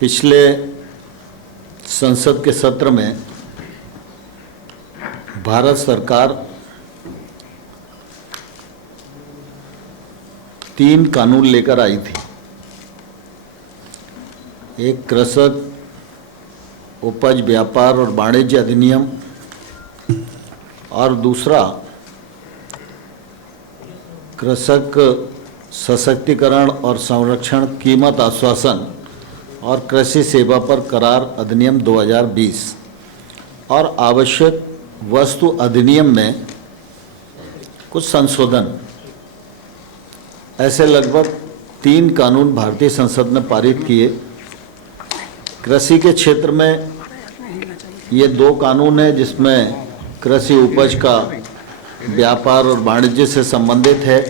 पिछले संसद के सत्र में भारत सरकार 3 कानून लेकर आई थी। एक कृषक उपज व्यापार और वाणिज्य अधिनियम और दूसरा कृषक सशक्तिकरण और संरक्षण कीमत आश्वासन और कृषि सेवा पर करार अधिनियम 2020 और आवश्यक वस्तु अधिनियम में कुछ संशोधन, ऐसे लगभग 3 कानून भारतीय संसद ने पारित किए। कृषि के क्षेत्र में ये 2 कानून हैं जिसमें कृषि उपज का व्यापार और वाणिज्य से संबंधित है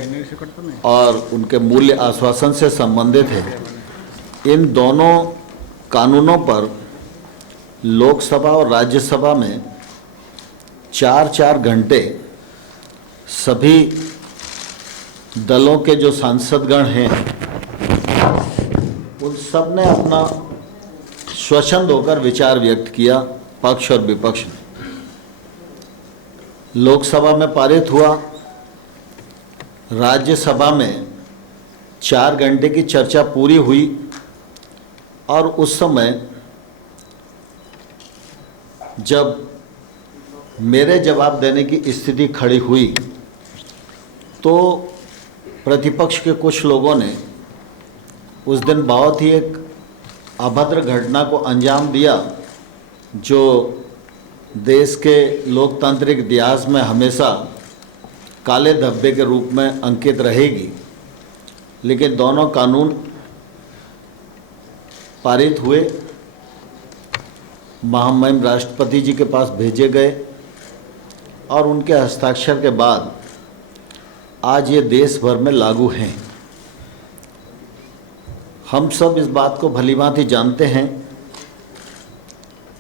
और उनके मूल्य आश्वासन से संबंधित है। इन दोनों कानूनों पर लोकसभा और राज्यसभा में 4-4 घंटे सभी दलों के जो सांसदगण हैं उन सब ने अपना स्वच्छंद होकर विचार व्यक्त किया, पक्ष और विपक्ष ने। लोकसभा में पारित हुआ, राज्यसभा में 4 घंटे की चर्चा पूरी हुई और उस समय जब मेरे जवाब देने की स्थिति खड़ी हुई तो प्रतिपक्ष के कुछ लोगों ने उस दिन बहुत ही एक अभद्र घटना को अंजाम दिया जो देश के लोकतांत्रिक इतिहास में हमेशा काले धब्बे के रूप में अंकित रहेगी। लेकिन दोनों कानून पारित हुए, महामहिम राष्ट्रपति जी के पास भेजे गए और उनके हस्ताक्षर के बाद आज ये देश भर में लागू हैं। हम सब इस बात को भलीभांति जानते हैं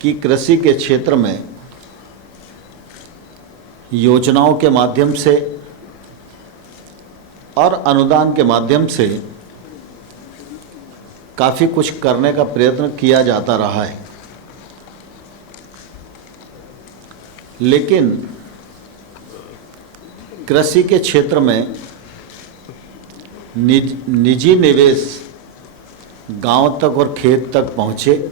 कि कृषि के क्षेत्र में योजनाओं के माध्यम से और अनुदान के माध्यम से काफ़ी कुछ करने का प्रयत्न किया जाता रहा है। लेकिन कृषि के क्षेत्र में निजी निवेश गांव तक और खेत तक पहुँचे,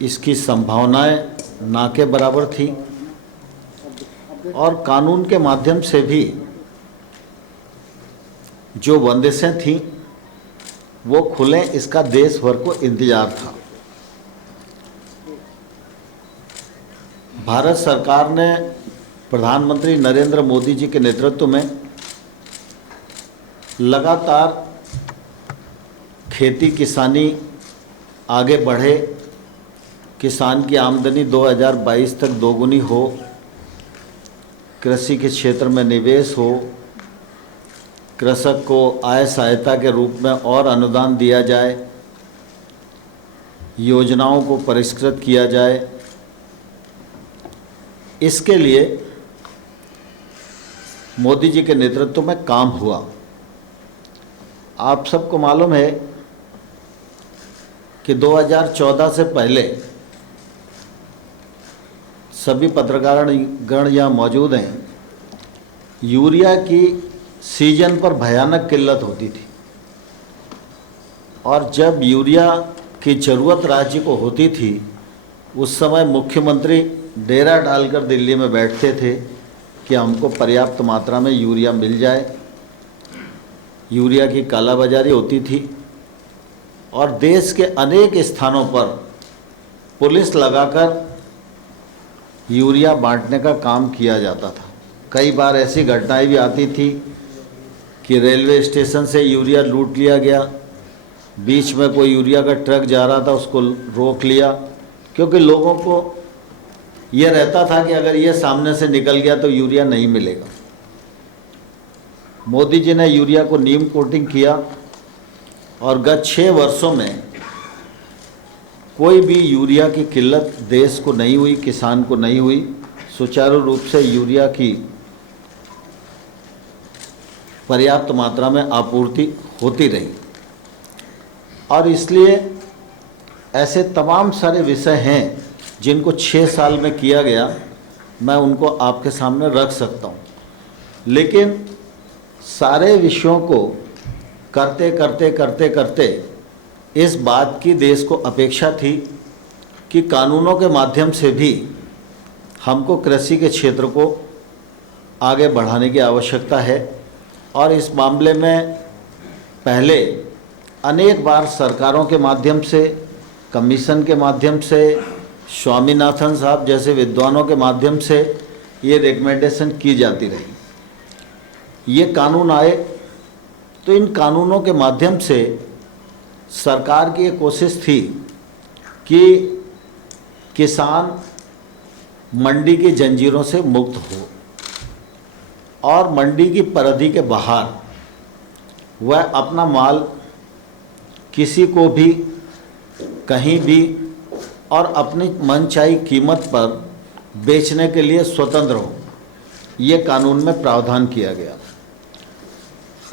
इसकी संभावनाएं ना के बराबर थी और कानून के माध्यम से भी जो बंदिशें थीं वो खुलें, इसका देश भर को इंतजार था। भारत सरकार ने प्रधानमंत्री नरेंद्र मोदी जी के नेतृत्व में लगातार खेती किसानी आगे बढ़े, किसान की आमदनी 2022 तक दोगुनी हो, कृषि के क्षेत्र में निवेश हो, कृषक को आय सहायता के रूप में और अनुदान दिया जाए, योजनाओं को परिष्कृत किया जाए। इसके लिए मोदी जी के नेतृत्व में काम हुआ। आप सबको मालूम है कि 2014 से पहले सभी पत्रकारगण यहाँ मौजूद हैं, यूरिया की सीजन पर भयानक किल्लत होती थी और जब यूरिया की ज़रूरत राज्य को होती थी उस समय मुख्यमंत्री डेरा डालकर दिल्ली में बैठते थे कि हमको पर्याप्त मात्रा में यूरिया मिल जाए। यूरिया की कालाबाजारी होती थी और देश के अनेक स्थानों पर पुलिस लगाकर यूरिया बांटने का काम किया जाता था। कई बार ऐसी घटनाएं भी आती थी कि रेलवे स्टेशन से यूरिया लूट लिया गया, बीच में कोई यूरिया का ट्रक जा रहा था उसको रोक लिया, क्योंकि लोगों को ये रहता था कि अगर ये सामने से निकल गया तो यूरिया नहीं मिलेगा। मोदी जी ने यूरिया को नीम कोटिंग किया और गत 6 वर्षों में कोई भी यूरिया की किल्लत देश को नहीं हुई, किसान को नहीं हुई। सुचारू रूप से यूरिया की पर्याप्त मात्रा में आपूर्ति होती रही और इसलिए ऐसे तमाम सारे विषय हैं जिनको 6 साल में किया गया, मैं उनको आपके सामने रख सकता हूँ। लेकिन सारे विषयों को करते करते करते करते इस बात की देश को अपेक्षा थी कि कानूनों के माध्यम से भी हमको कृषि के क्षेत्र को आगे बढ़ाने की आवश्यकता है। और इस मामले में पहले अनेक बार सरकारों के माध्यम से, कमीशन के माध्यम से, स्वामीनाथन साहब जैसे विद्वानों के माध्यम से ये रिकमेंडेशन की जाती रही। ये कानून आए तो इन कानूनों के माध्यम से सरकार की ये कोशिश थी कि किसान मंडी की जंजीरों से मुक्त हो और मंडी की परिधि के बाहर वह अपना माल किसी को भी कहीं भी और अपनी मनचाही कीमत पर बेचने के लिए स्वतंत्र हो। ये कानून में प्रावधान किया गया।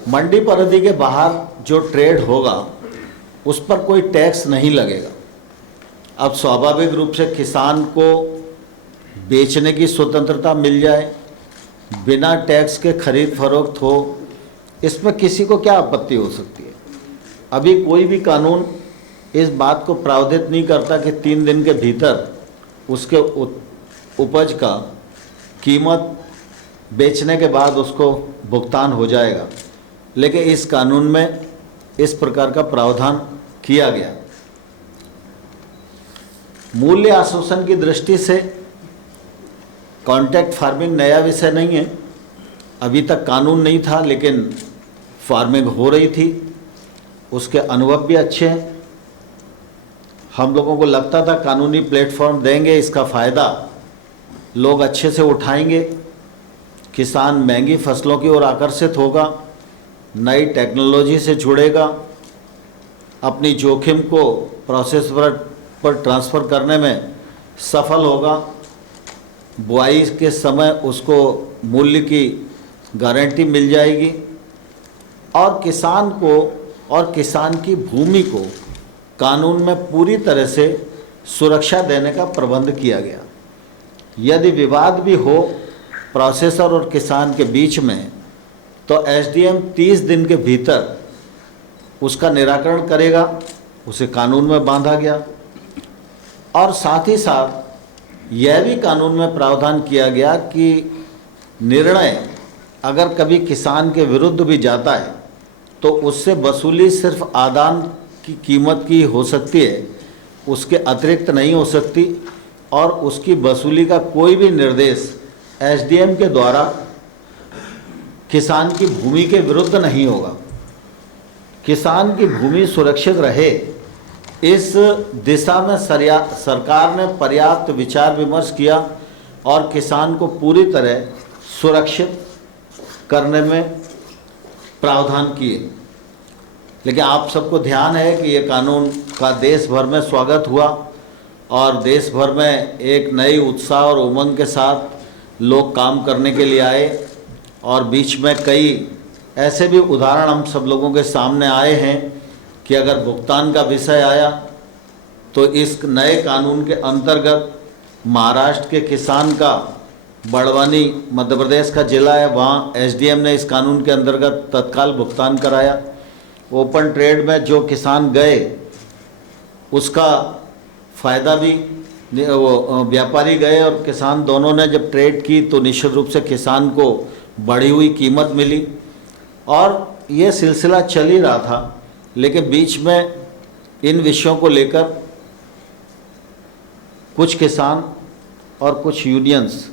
मंडी परिधि के बाहर जो ट्रेड होगा उस पर कोई टैक्स नहीं लगेगा। अब स्वाभाविक रूप से किसान को बेचने की स्वतंत्रता मिल जाए, बिना टैक्स के खरीद फरोख्त हो, इसमें किसी को क्या आपत्ति हो सकती है। अभी कोई भी कानून इस बात को प्रावधानित नहीं करता कि 3 दिन के भीतर उसके उपज का कीमत बेचने के बाद उसको भुगतान हो जाएगा, लेकिन इस कानून में इस प्रकार का प्रावधान किया गया। मूल्य आश्वासन की दृष्टि से कॉन्ट्रैक्ट फार्मिंग नया विषय नहीं है, अभी तक कानून नहीं था, लेकिन फार्मिंग हो रही थी, उसके अनुभव भी अच्छे हैं। हम लोगों को लगता था कानूनी प्लेटफॉर्म देंगे, इसका फ़ायदा लोग अच्छे से उठाएंगे, किसान महंगी फसलों की ओर आकर्षित होगा, नई टेक्नोलॉजी से जुड़ेगा, अपनी जोखिम को प्रोसेस पर ट्रांसफ़र करने में सफल होगा, बुआई के समय उसको मूल्य की गारंटी मिल जाएगी और किसान को और किसान की भूमि को कानून में पूरी तरह से सुरक्षा देने का प्रबंध किया गया। यदि विवाद भी हो प्रोसेसर और किसान के बीच में तो एसडीएम 30 दिन के भीतर उसका निराकरण करेगा, उसे कानून में बांधा गया। और साथ ही साथ यह भी कानून में प्रावधान किया गया कि निर्णय अगर कभी किसान के विरुद्ध भी जाता है तो उससे वसूली सिर्फ आदान की कीमत की हो सकती है, उसके अतिरिक्त नहीं हो सकती, और उसकी वसूली का कोई भी निर्देश एसडीएम के द्वारा किसान की भूमि के विरुद्ध नहीं होगा। किसान की भूमि सुरक्षित रहे, इस दिशा में सरकार ने पर्याप्त विचार विमर्श किया और किसान को पूरी तरह सुरक्षित करने में प्रावधान किए। लेकिन आप सबको ध्यान है कि ये कानून का देश भर में स्वागत हुआ और देश भर में एक नई उत्साह और उमंग के साथ लोग काम करने के लिए आए। और बीच में कई ऐसे भी उदाहरण हम सब लोगों के सामने आए हैं कि अगर भुगतान का विषय आया तो इस नए कानून के अंतर्गत महाराष्ट्र के किसान का, बड़वानी मध्य प्रदेश का जिला है, वहाँ एसडीएम ने इस कानून के अंतर्गत तत्काल भुगतान कराया। ओपन ट्रेड में जो किसान गए उसका फ़ायदा भी, वो व्यापारी गए और किसान दोनों ने जब ट्रेड की तो निश्चित रूप से किसान को बढ़ी हुई कीमत मिली और ये सिलसिला चल ही रहा था। लेकिन बीच में इन विषयों को लेकर कुछ किसान और कुछ यूनियंस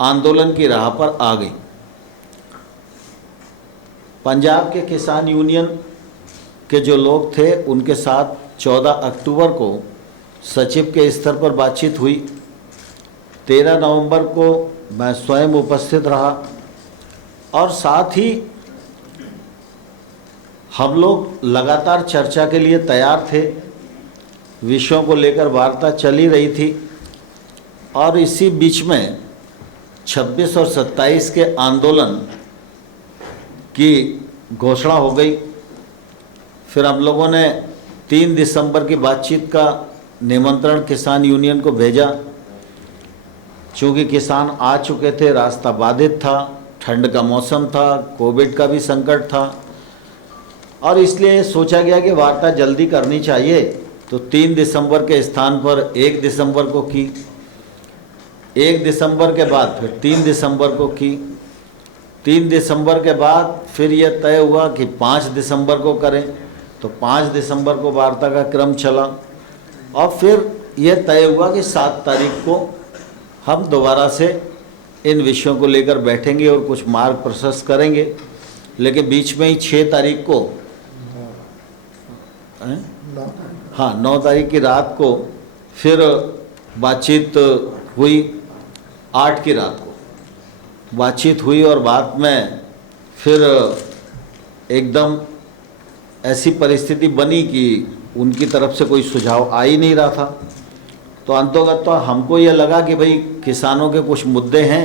आंदोलन की राह पर आ गई। पंजाब के किसान यूनियन के जो लोग थे उनके साथ 14 अक्टूबर को सचिव के स्तर पर बातचीत हुई। 13 नवंबर को मैं स्वयं उपस्थित रहा और साथ ही हम लोग लगातार चर्चा के लिए तैयार थे। विषयों को लेकर वार्ता चली रही थी और इसी बीच में 26 और 27 के आंदोलन की घोषणा हो गई। फिर हम लोगों ने 3 दिसंबर की बातचीत का निमंत्रण किसान यूनियन को भेजा। चूँकि किसान आ चुके थे, रास्ता बाधित था, ठंड का मौसम था, कोविड का भी संकट था और इसलिए सोचा गया कि वार्ता जल्दी करनी चाहिए। तो 3 दिसंबर के स्थान पर 1 दिसंबर को की, 1 दिसंबर के बाद फिर 3 दिसंबर को की, 3 दिसंबर के बाद फिर यह तय हुआ कि 5 दिसंबर को करें। तो 5 दिसंबर को वार्ता का क्रम चला और फिर यह तय हुआ कि 7 तारीख को हम दोबारा से इन विषयों को लेकर बैठेंगे और कुछ मार्ग प्रशस्त करेंगे। लेकिन बीच में ही 6 तारीख को 9 तारीख की रात को फिर बातचीत हुई। 8 की रात को बातचीत हुई और बाद में फिर एकदम ऐसी परिस्थिति बनी कि उनकी तरफ से कोई सुझाव आ ही नहीं रहा था। तो अंतोगत तो हमको ये लगा कि भाई किसानों के कुछ मुद्दे हैं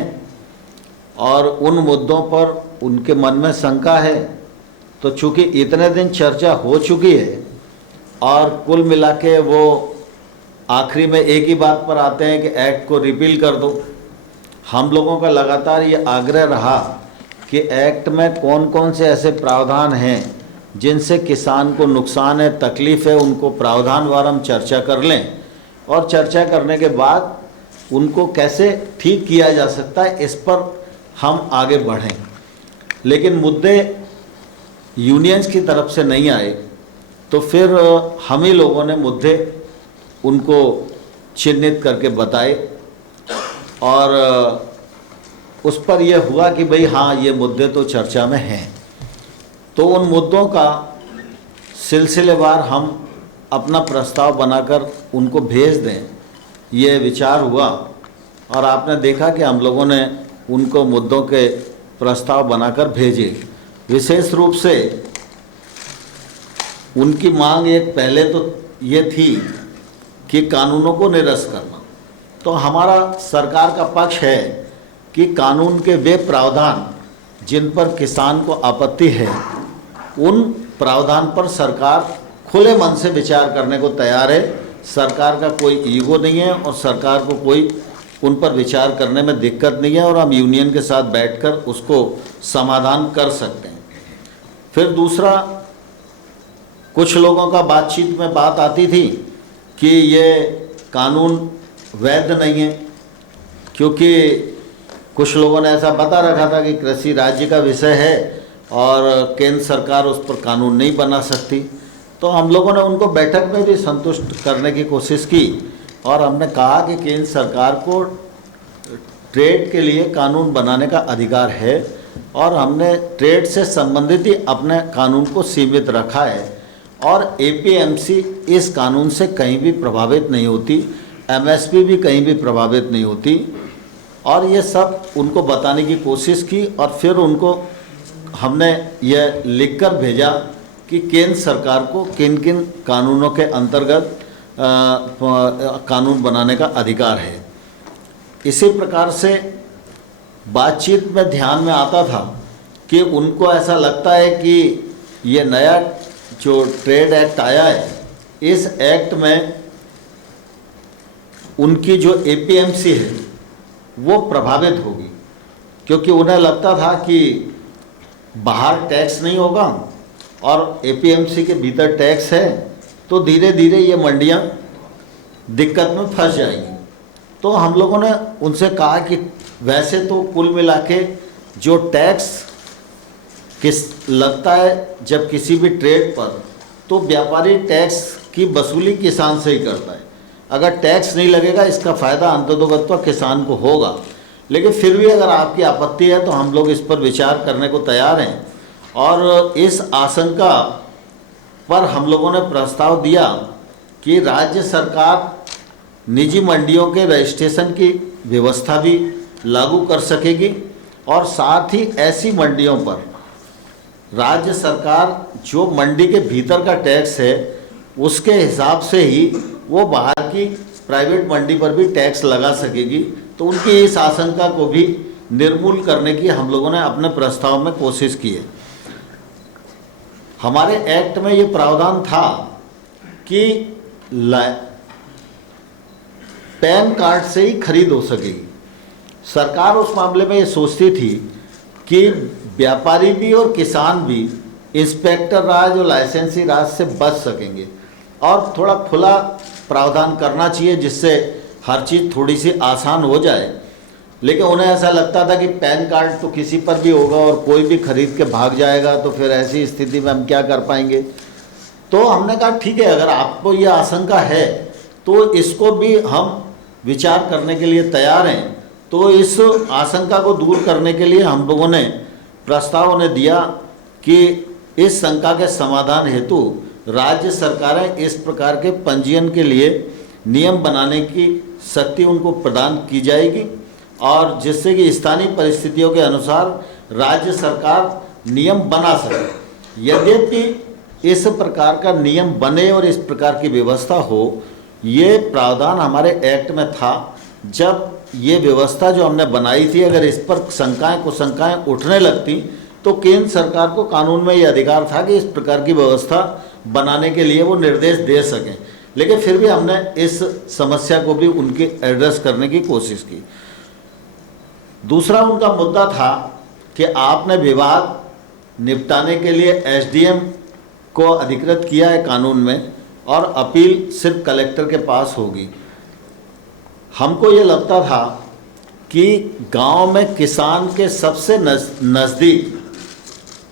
और उन मुद्दों पर उनके मन में शंका है। तो चूँकि इतने दिन चर्चा हो चुकी है और कुल मिला के वो आखिरी में एक ही बात पर आते हैं कि एक्ट को रिपील कर दो। हम लोगों का लगातार ये आग्रह रहा कि एक्ट में कौन कौन से ऐसे प्रावधान हैं जिनसे किसान को नुकसान है, तकलीफ़ है, उनको प्रावधानवार हम चर्चा कर लें और चर्चा करने के बाद उनको कैसे ठीक किया जा सकता है इस पर हम आगे बढ़ें। लेकिन मुद्दे यूनियंस की तरफ से नहीं आए तो फिर हम ही लोगों ने मुद्दे उनको चिन्हित करके बताए और उस पर यह हुआ कि भाई हाँ, ये मुद्दे तो चर्चा में हैं। तो उन मुद्दों का सिलसिलेवार हम अपना प्रस्ताव बनाकर उनको भेज दें, ये विचार हुआ और आपने देखा कि हम लोगों ने उनको मुद्दों के प्रस्ताव बनाकर भेजे। विशेष रूप से उनकी मांग एक पहले तो ये थी कि कानूनों को निरस्त करना। तो हमारा सरकार का पक्ष है कि कानून के वे प्रावधान जिन पर किसान को आपत्ति है, उन प्रावधान पर सरकार खुले मन से विचार करने को तैयार है। सरकार का कोई ईगो नहीं है और सरकार को कोई उन पर विचार करने में दिक्कत नहीं है और हम यूनियन के साथ बैठकर उसको समाधान कर सकते हैं। फिर दूसरा, कुछ लोगों का बातचीत में बात आती थी कि ये कानून वैध नहीं है, क्योंकि कुछ लोगों ने ऐसा बता रखा था कि कृषि राज्य का विषय है और केंद्र सरकार उस पर कानून नहीं बना सकती। तो हम लोगों ने उनको बैठक में भी संतुष्ट करने की कोशिश की और हमने कहा कि केंद्र सरकार को ट्रेड के लिए कानून बनाने का अधिकार है और हमने ट्रेड से संबंधित ही अपने कानून को सीमित रखा है और एपीएमसी इस कानून से कहीं भी प्रभावित नहीं होती, एमएसपी भी कहीं भी प्रभावित नहीं होती। और ये सब उनको बताने की कोशिश की और फिर उनको हमने यह लिखकर भेजा कि केंद्र सरकार को किन किन कानूनों के अंतर्गत कानून बनाने का अधिकार है। इसी प्रकार से बातचीत में ध्यान में आता था कि उनको ऐसा लगता है कि ये नया जो ट्रेड एक्ट आया है, इस एक्ट में उनकी जो एपीएमसी है वो प्रभावित होगी, क्योंकि उन्हें लगता था कि बाहर टैक्स नहीं होगा और एपीएमसी के भीतर टैक्स है, तो धीरे धीरे ये मंडियां दिक्कत में फंस जाएंगी। तो हम लोगों ने उनसे कहा कि वैसे तो कुल मिला के जो टैक्स लगता है जब किसी भी ट्रेड पर, तो व्यापारी टैक्स की वसूली किसान से ही करता है। अगर टैक्स नहीं लगेगा इसका फ़ायदा अंततोगत्वा किसान को होगा। लेकिन फिर भी अगर आपकी आपत्ति है तो हम लोग इस पर विचार करने को तैयार हैं और इस आशंका पर हम लोगों ने प्रस्ताव दिया कि राज्य सरकार निजी मंडियों के रजिस्ट्रेशन की व्यवस्था भी लागू कर सकेगी और साथ ही ऐसी मंडियों पर राज्य सरकार जो मंडी के भीतर का टैक्स है उसके हिसाब से ही वो बाहर की प्राइवेट मंडी पर भी टैक्स लगा सकेगी। तो उनकी इस आशंका को भी निर्मूल करने की हम लोगों ने अपने प्रस्ताव में कोशिश की है। हमारे एक्ट में ये प्रावधान था कि पैन कार्ड से ही खरीद हो सकेगी। सरकार उस मामले में ये सोचती थी कि व्यापारी भी और किसान भी इंस्पेक्टर राज और लाइसेंसी राज से बच सकेंगे और थोड़ा खुला प्रावधान करना चाहिए जिससे हर चीज़ थोड़ी सी आसान हो जाए। लेकिन उन्हें ऐसा लगता था कि पैन कार्ड तो किसी पर भी होगा और कोई भी खरीद के भाग जाएगा, तो फिर ऐसी स्थिति में हम क्या कर पाएंगे। तो हमने कहा ठीक है, अगर आपको ये आशंका है तो इसको भी हम विचार करने के लिए तैयार हैं। तो इस आशंका को दूर करने के लिए हम लोगों ने प्रस्ताव उन्हें दिया कि इस शंका के समाधान हेतु राज्य सरकारें इस प्रकार के पंजीयन के लिए नियम बनाने की शक्ति उनको प्रदान की जाएगी और जिससे कि स्थानीय परिस्थितियों के अनुसार राज्य सरकार नियम बना सके। यद्यपि इस प्रकार का नियम बने और इस प्रकार की व्यवस्था हो, ये प्रावधान हमारे एक्ट में था। जब ये व्यवस्था जो हमने बनाई थी, अगर इस पर शंकाएं कुशंकाएं उठने लगती तो केंद्र सरकार को कानून में ये अधिकार था कि इस प्रकार की व्यवस्था बनाने के लिए वो निर्देश दे सकें। लेकिन फिर भी हमने इस समस्या को भी उनके एड्रेस करने की कोशिश की। दूसरा उनका मुद्दा था कि आपने विवाद निपटाने के लिए एसडीएम को अधिकृत किया है कानून में और अपील सिर्फ कलेक्टर के पास होगी। हमको ये लगता था कि गांव में किसान के सबसे नज़दीक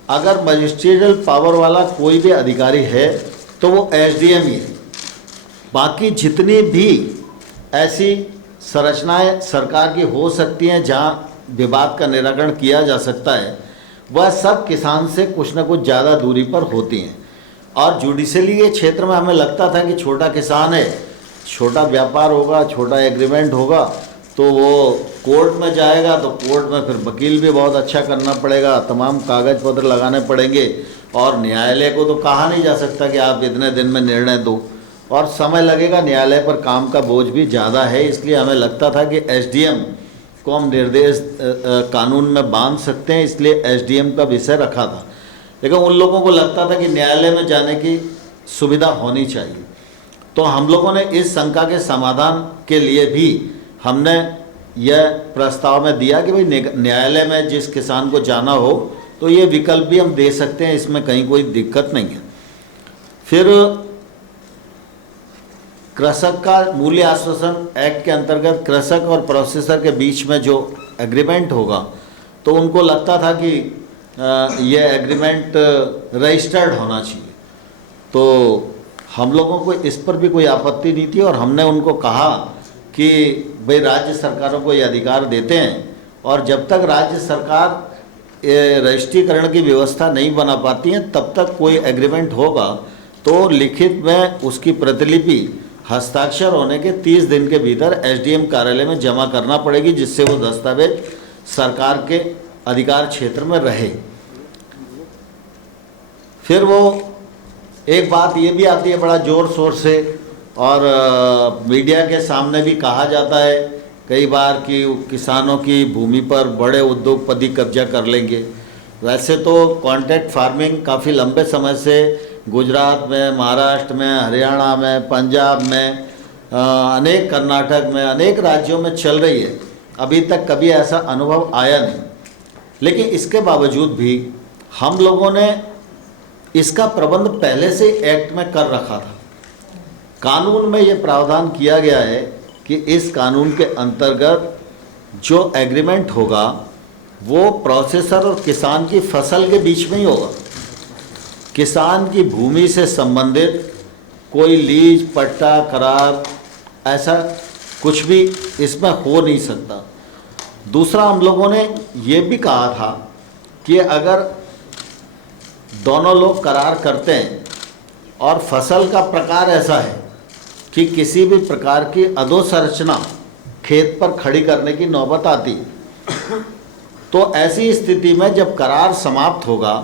अगर मजिस्ट्रियल पावर वाला कोई भी अधिकारी है तो वो एसडीएम ही है। बाकी जितनी भी ऐसी संरचनाएं सरकार की हो सकती हैं जहां विवाद का निराकरण किया जा सकता है, वह सब किसान से कुछ न कुछ ज़्यादा दूरी पर होती हैं। और जुडिशली ये क्षेत्र में हमें लगता था कि छोटा किसान है, छोटा व्यापार होगा, छोटा एग्रीमेंट होगा, तो वो कोर्ट में जाएगा तो कोर्ट में फिर वकील भी बहुत अच्छा करना पड़ेगा, तमाम कागज पत्र लगाने पड़ेंगे और न्यायालय को तो कहा नहीं जा सकता कि आप इतने दिन में निर्णय दो और समय लगेगा। न्यायालय पर काम का बोझ भी ज़्यादा है, इसलिए हमें लगता था कि एसडीएम को हम निर्देश कानून में बांध सकते हैं, इसलिए एसडीएम का विषय रखा था। लेकिन उन लोगों को लगता था कि न्यायालय में जाने की सुविधा होनी चाहिए। तो हम लोगों ने इस शंका के समाधान के लिए भी हमने यह प्रस्ताव में दिया कि भाई न्यायालय में जिस किसान को जाना हो तो ये विकल्प भी हम दे सकते हैं, इसमें कहीं कोई दिक्कत नहीं है। फिर कृषक का मूल्य आश्वासन एक्ट के अंतर्गत कृषक और प्रोसेसर के बीच में जो एग्रीमेंट होगा, तो उनको लगता था कि यह एग्रीमेंट रजिस्टर्ड होना चाहिए। तो हम लोगों को इस पर भी कोई आपत्ति नहीं थी और हमने उनको कहा कि भाई राज्य सरकारों को ये अधिकार देते हैं और जब तक राज्य सरकार रजिस्ट्रीकरण की व्यवस्था नहीं बना पाती हैं तब तक कोई एग्रीमेंट होगा तो लिखित में उसकी प्रतिलिपि हस्ताक्षर होने के 30 दिन के भीतर एसडीएम कार्यालय में जमा करना पड़ेगी, जिससे वो दस्तावेज सरकार के अधिकार क्षेत्र में रहे। फिर वो एक बात ये भी आती है बड़ा ज़ोर शोर से और मीडिया के सामने भी कहा जाता है कई बार कि किसानों की भूमि पर बड़े उद्योगपति कब्जा कर लेंगे। वैसे तो कॉन्ट्रैक्ट फार्मिंग काफ़ी लंबे समय से गुजरात में, महाराष्ट्र में, हरियाणा में, पंजाब में, अनेक कर्नाटक में, अनेक राज्यों में चल रही है। अभी तक कभी ऐसा अनुभव आया नहीं। लेकिन इसके बावजूद भी हम लोगों ने इसका प्रबंध पहले से एक्ट में कर रखा था। कानून में ये प्रावधान किया गया है कि इस कानून के अंतर्गत जो एग्रीमेंट होगा वो प्रोसेसर और किसान की फसल के बीच में ही होगा। किसान की भूमि से संबंधित कोई लीज, पट्टा, करार ऐसा कुछ भी इसमें हो नहीं सकता। दूसरा, हम लोगों ने ये भी कहा था कि अगर दोनों लोग करार करते हैं और फसल का प्रकार ऐसा है कि किसी भी प्रकार की अधोसंरचना खेत पर खड़ी करने की नौबत आती है, तो ऐसी स्थिति में जब करार समाप्त होगा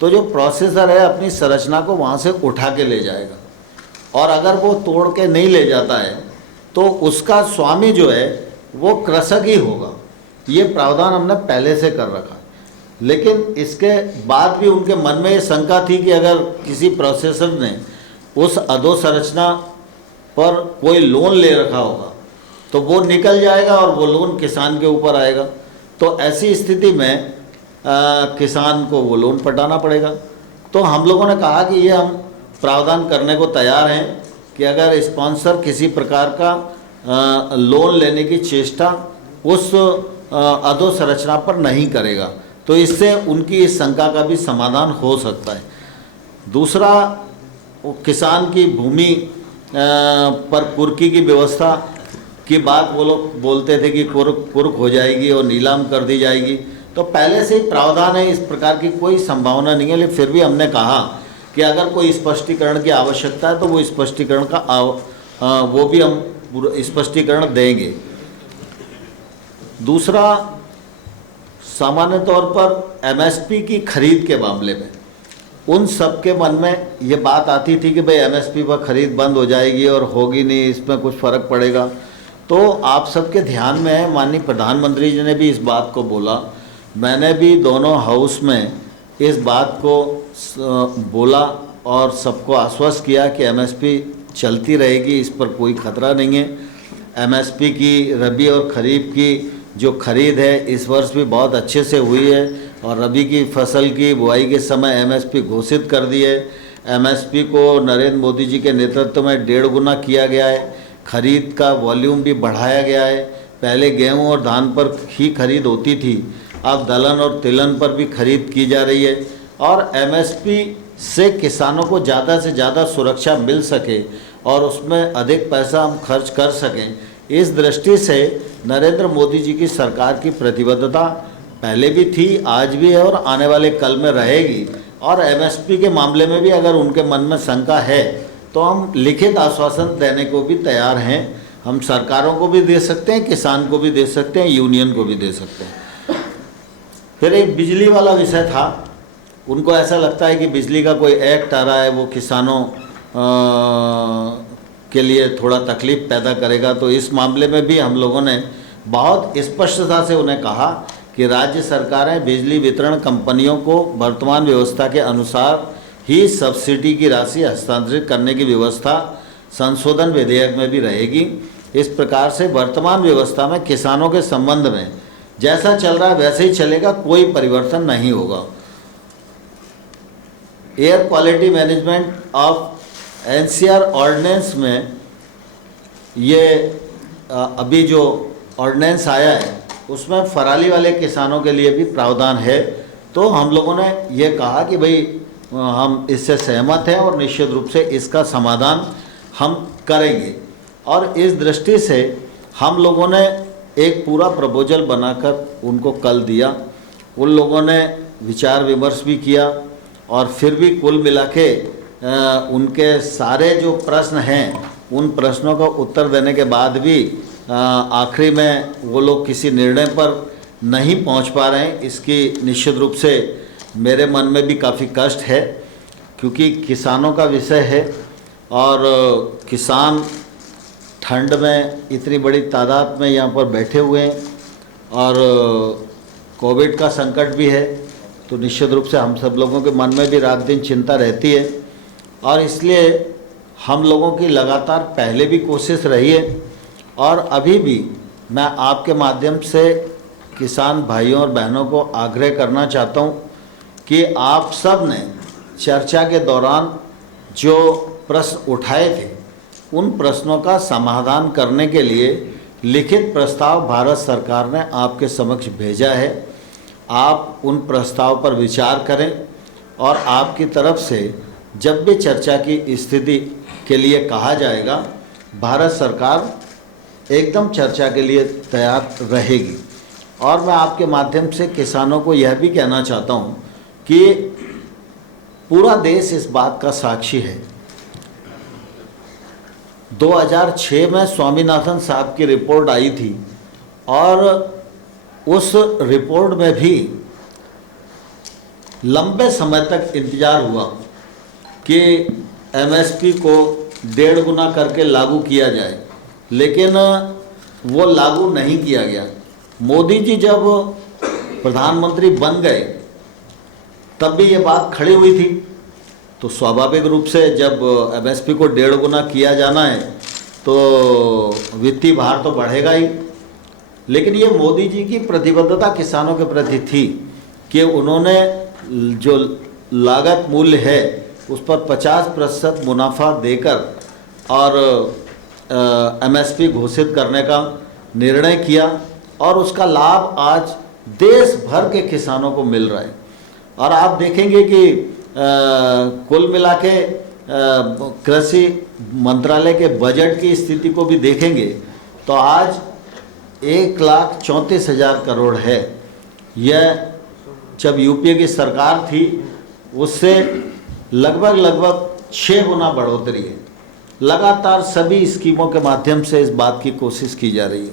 तो जो प्रोसेसर है अपनी संरचना को वहाँ से उठा के ले जाएगा और अगर वो तोड़ के नहीं ले जाता है तो उसका स्वामी जो है वो कृषक ही होगा। ये प्रावधान हमने पहले से कर रखा। लेकिन इसके बाद भी उनके मन में ये शंका थी कि अगर किसी प्रोसेसर ने उस अधोसंरचना पर कोई लोन ले रखा होगा तो वो निकल जाएगा और वो लोन किसान के ऊपर आएगा। तो ऐसी स्थिति में किसान को वो लोन पटाना पड़ेगा। तो हम लोगों ने कहा कि ये हम प्रावधान करने को तैयार हैं कि अगर स्पॉन्सर किसी प्रकार का लोन लेने की चेष्टा उस अधोसंरचना पर नहीं करेगा तो इससे उनकी इस शंका का भी समाधान हो सकता है। दूसरा, किसान की भूमि पर कुर्की की व्यवस्था की बात वो लोग बोलते थे कि कुर्क हो जाएगी और नीलाम कर दी जाएगी। तो पहले से ही प्रावधान है, इस प्रकार की कोई संभावना नहीं है। लेकिन फिर भी हमने कहा कि अगर कोई स्पष्टीकरण की आवश्यकता है तो वो स्पष्टीकरण का वो भी हम स्पष्टीकरण देंगे। दूसरा, सामान्य तौर पर एमएसपी की खरीद के मामले में उन सब के मन में ये बात आती थी कि भाई एमएसपी पर खरीद बंद हो जाएगी और होगी नहीं, इसमें कुछ फ़र्क पड़ेगा। तो आप सबके ध्यान में है, माननीय प्रधानमंत्री जी ने भी इस बात को बोला, मैंने भी दोनों हाउस में इस बात को बोला और सबको आश्वस्त किया कि एमएसपी चलती रहेगी, इस पर कोई खतरा नहीं है। एमएसपी की रबी और खरीफ की जो खरीद है इस वर्ष भी बहुत अच्छे से हुई है और रबी की फसल की बुआई के समय एमएसपी घोषित कर दी है। एमएसपी को नरेंद्र मोदी जी के नेतृत्व में 1.5 गुना किया गया है। खरीद का वॉल्यूम भी बढ़ाया गया है। पहले गेहूं और धान पर ही खरीद होती थी, अब दलहन और तिलहन पर भी खरीद की जा रही है और एमएसपी से किसानों को ज़्यादा से ज़्यादा सुरक्षा मिल सके और उसमें अधिक पैसा हम खर्च कर सकें, इस दृष्टि से नरेंद्र मोदी जी की सरकार की प्रतिबद्धता पहले भी थी, आज भी है और आने वाले कल में रहेगी। और एमएसपी के मामले में भी अगर उनके मन में शंका है तो हम लिखित आश्वासन देने को भी तैयार हैं। हम सरकारों को भी दे सकते हैं, किसान को भी दे सकते हैं, यूनियन को भी दे सकते हैं। फिर एक बिजली वाला विषय था, उनको ऐसा लगता है कि बिजली का कोई एक्ट आ रहा है वो किसानों के लिए थोड़ा तकलीफ पैदा करेगा। तो इस मामले में भी हम लोगों ने बहुत स्पष्टता से उन्हें कहा कि राज्य सरकारें बिजली वितरण कंपनियों को वर्तमान व्यवस्था के अनुसार ही सब्सिडी की राशि हस्तांतरित करने की व्यवस्था संशोधन विधेयक में भी रहेगी। इस प्रकार से वर्तमान व्यवस्था में किसानों के संबंध में जैसा चल रहा है वैसे ही चलेगा, कोई परिवर्तन नहीं होगा। Air quality management of NCR ordinance में ये अभी जो ऑर्डिनेंस आया है उसमें फराली वाले किसानों के लिए भी प्रावधान है। तो हम लोगों ने ये कहा कि भाई हम इससे सहमत हैं और निश्चित रूप से इसका समाधान हम करेंगे। और इस दृष्टि से हम लोगों ने एक पूरा प्रपोजल बनाकर उनको कल दिया। उन लोगों ने विचार विमर्श भी किया और फिर भी कुल मिला के उनके सारे जो प्रश्न हैं उन प्रश्नों का उत्तर देने के बाद भी आखिरी में वो लोग किसी निर्णय पर नहीं पहुंच पा रहे हैं। इसकी निश्चित रूप से मेरे मन में भी काफ़ी कष्ट है, क्योंकि किसानों का विषय है और किसान ठंड में इतनी बड़ी तादाद में यहाँ पर बैठे हुए हैं और कोविड का संकट भी है। तो निश्चित रूप से हम सब लोगों के मन में भी रात दिन चिंता रहती है और इसलिए हम लोगों की लगातार पहले भी कोशिश रही है और अभी भी मैं आपके माध्यम से किसान भाइयों और बहनों को आग्रह करना चाहता हूं कि आप सब ने चर्चा के दौरान जो प्रश्न उठाए थे उन प्रश्नों का समाधान करने के लिए लिखित प्रस्ताव भारत सरकार ने आपके समक्ष भेजा है। आप उन प्रस्ताव पर विचार करें और आपकी तरफ से जब भी चर्चा की स्थिति के लिए कहा जाएगा भारत सरकार एकदम चर्चा के लिए तैयार रहेगी। और मैं आपके माध्यम से किसानों को यह भी कहना चाहता हूं कि पूरा देश इस बात का साक्षी है। 2006 में स्वामीनाथन साहब की रिपोर्ट आई थी और उस रिपोर्ट में भी लंबे समय तक इंतज़ार हुआ कि एमएसपी को 1.5 गुना करके लागू किया जाए, लेकिन वो लागू नहीं किया गया। मोदी जी जब प्रधानमंत्री बन गए तब भी ये बात खड़ी हुई थी तो स्वाभाविक रूप से जब एमएसपी को 1.5 गुना किया जाना है तो वित्तीय भार तो बढ़ेगा ही। लेकिन ये मोदी जी की प्रतिबद्धता किसानों के प्रति थी कि उन्होंने जो लागत मूल्य है उस पर 50% मुनाफा देकर और एमएसपी घोषित करने का निर्णय किया और उसका लाभ आज देश भर के किसानों को मिल रहा है। और आप देखेंगे कि कुल मिला के कृषि मंत्रालय के बजट की स्थिति को भी देखेंगे तो आज 1,34,000 करोड़ है। यह जब यूपीए की सरकार थी उससे लगभग 6 गुना बढ़ोतरी है। लगातार सभी स्कीमों के माध्यम से इस बात की कोशिश की जा रही है।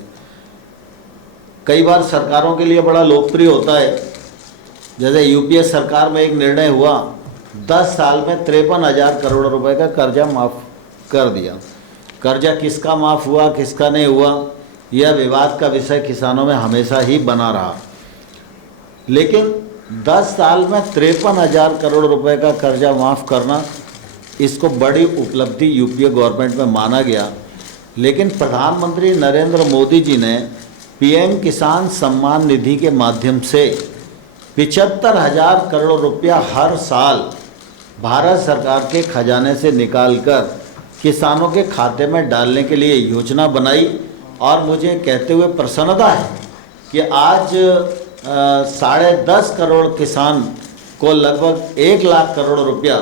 कई बार सरकारों के लिए बड़ा लोकप्रिय होता है, जैसे यूपीए सरकार में एक निर्णय हुआ 10 साल में 53,000 करोड़ रुपए का कर्जा माफ़ कर दिया। कर्जा किसका माफ़ हुआ किसका नहीं हुआ यह विवाद का विषय किसानों में हमेशा ही बना रहा, लेकिन 10 साल में 53,000 करोड़ रुपए का कर्जा माफ़ करना इसको बड़ी उपलब्धि यूपीए गवर्नमेंट में माना गया। लेकिन प्रधानमंत्री नरेंद्र मोदी जी ने पीएम किसान सम्मान निधि के माध्यम से 75,000 करोड़ रुपया हर साल भारत सरकार के खजाने से निकालकर किसानों के खाते में डालने के लिए योजना बनाई। और मुझे कहते हुए प्रसन्नता है कि आज 10.5 करोड़ किसान को लगभग 1 लाख करोड़ रुपया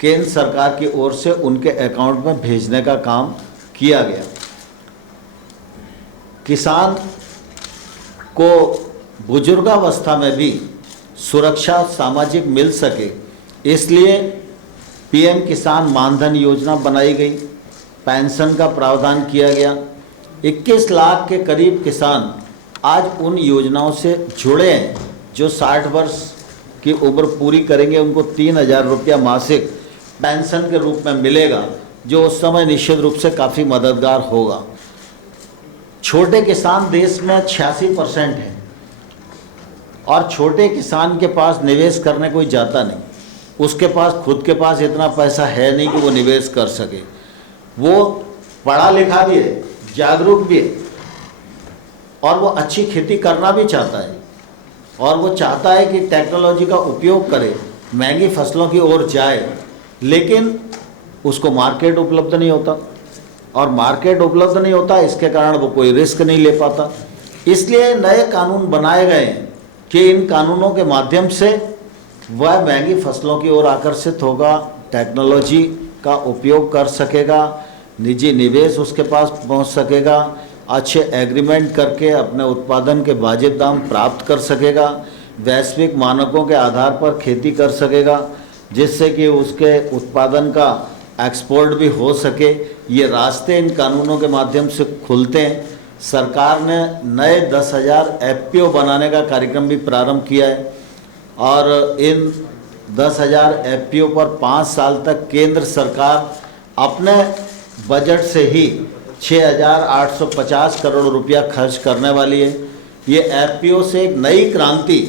केंद्र सरकार की ओर से उनके अकाउंट में भेजने का काम किया गया। किसान को बुजुर्गावस्था में भी सुरक्षा सामाजिक मिल सके इसलिए पीएम किसान मानधन योजना बनाई गई, पेंशन का प्रावधान किया गया। 21 लाख के करीब किसान आज उन योजनाओं से जुड़े हैं। जो 60 वर्ष की उम्र पूरी करेंगे उनको 3,000 रुपया मासिक पेंशन के रूप में मिलेगा, जो उस समय निश्चित रूप से काफ़ी मददगार होगा। छोटे किसान देश में 86% हैं और छोटे किसान के पास निवेश करने कोई जाता नहीं, उसके पास खुद के पास इतना पैसा है नहीं कि वो निवेश कर सके। वो पढ़ा लिखा भी है, जागरूक भी है और वो अच्छी खेती करना भी चाहता है और वो चाहता है कि टेक्नोलॉजी का उपयोग करे, महंगी फसलों की ओर जाए, लेकिन उसको मार्केट उपलब्ध नहीं होता और मार्केट उपलब्ध नहीं होता इसके कारण वो कोई रिस्क नहीं ले पाता। इसलिए नए कानून बनाए गए हैं कि इन कानूनों के माध्यम से वह महंगी फसलों की ओर आकर्षित होगा, टेक्नोलॉजी का उपयोग कर सकेगा, निजी निवेश उसके पास पहुंच सकेगा, अच्छे एग्रीमेंट करके अपने उत्पादन के वाजिब दाम प्राप्त कर सकेगा, वैश्विक मानकों के आधार पर खेती कर सकेगा जिससे कि उसके उत्पादन का एक्सपोर्ट भी हो सके। ये रास्ते इन कानूनों के माध्यम से खुलते हैं। सरकार ने नए 10,000 एफपीओ बनाने का कार्यक्रम भी प्रारंभ किया है और इन 10,000 एफपीओ पर 5 साल तक केंद्र सरकार अपने बजट से ही 6,850 करोड़ रुपया खर्च करने वाली है। ये एफपीओ से एक नई क्रांति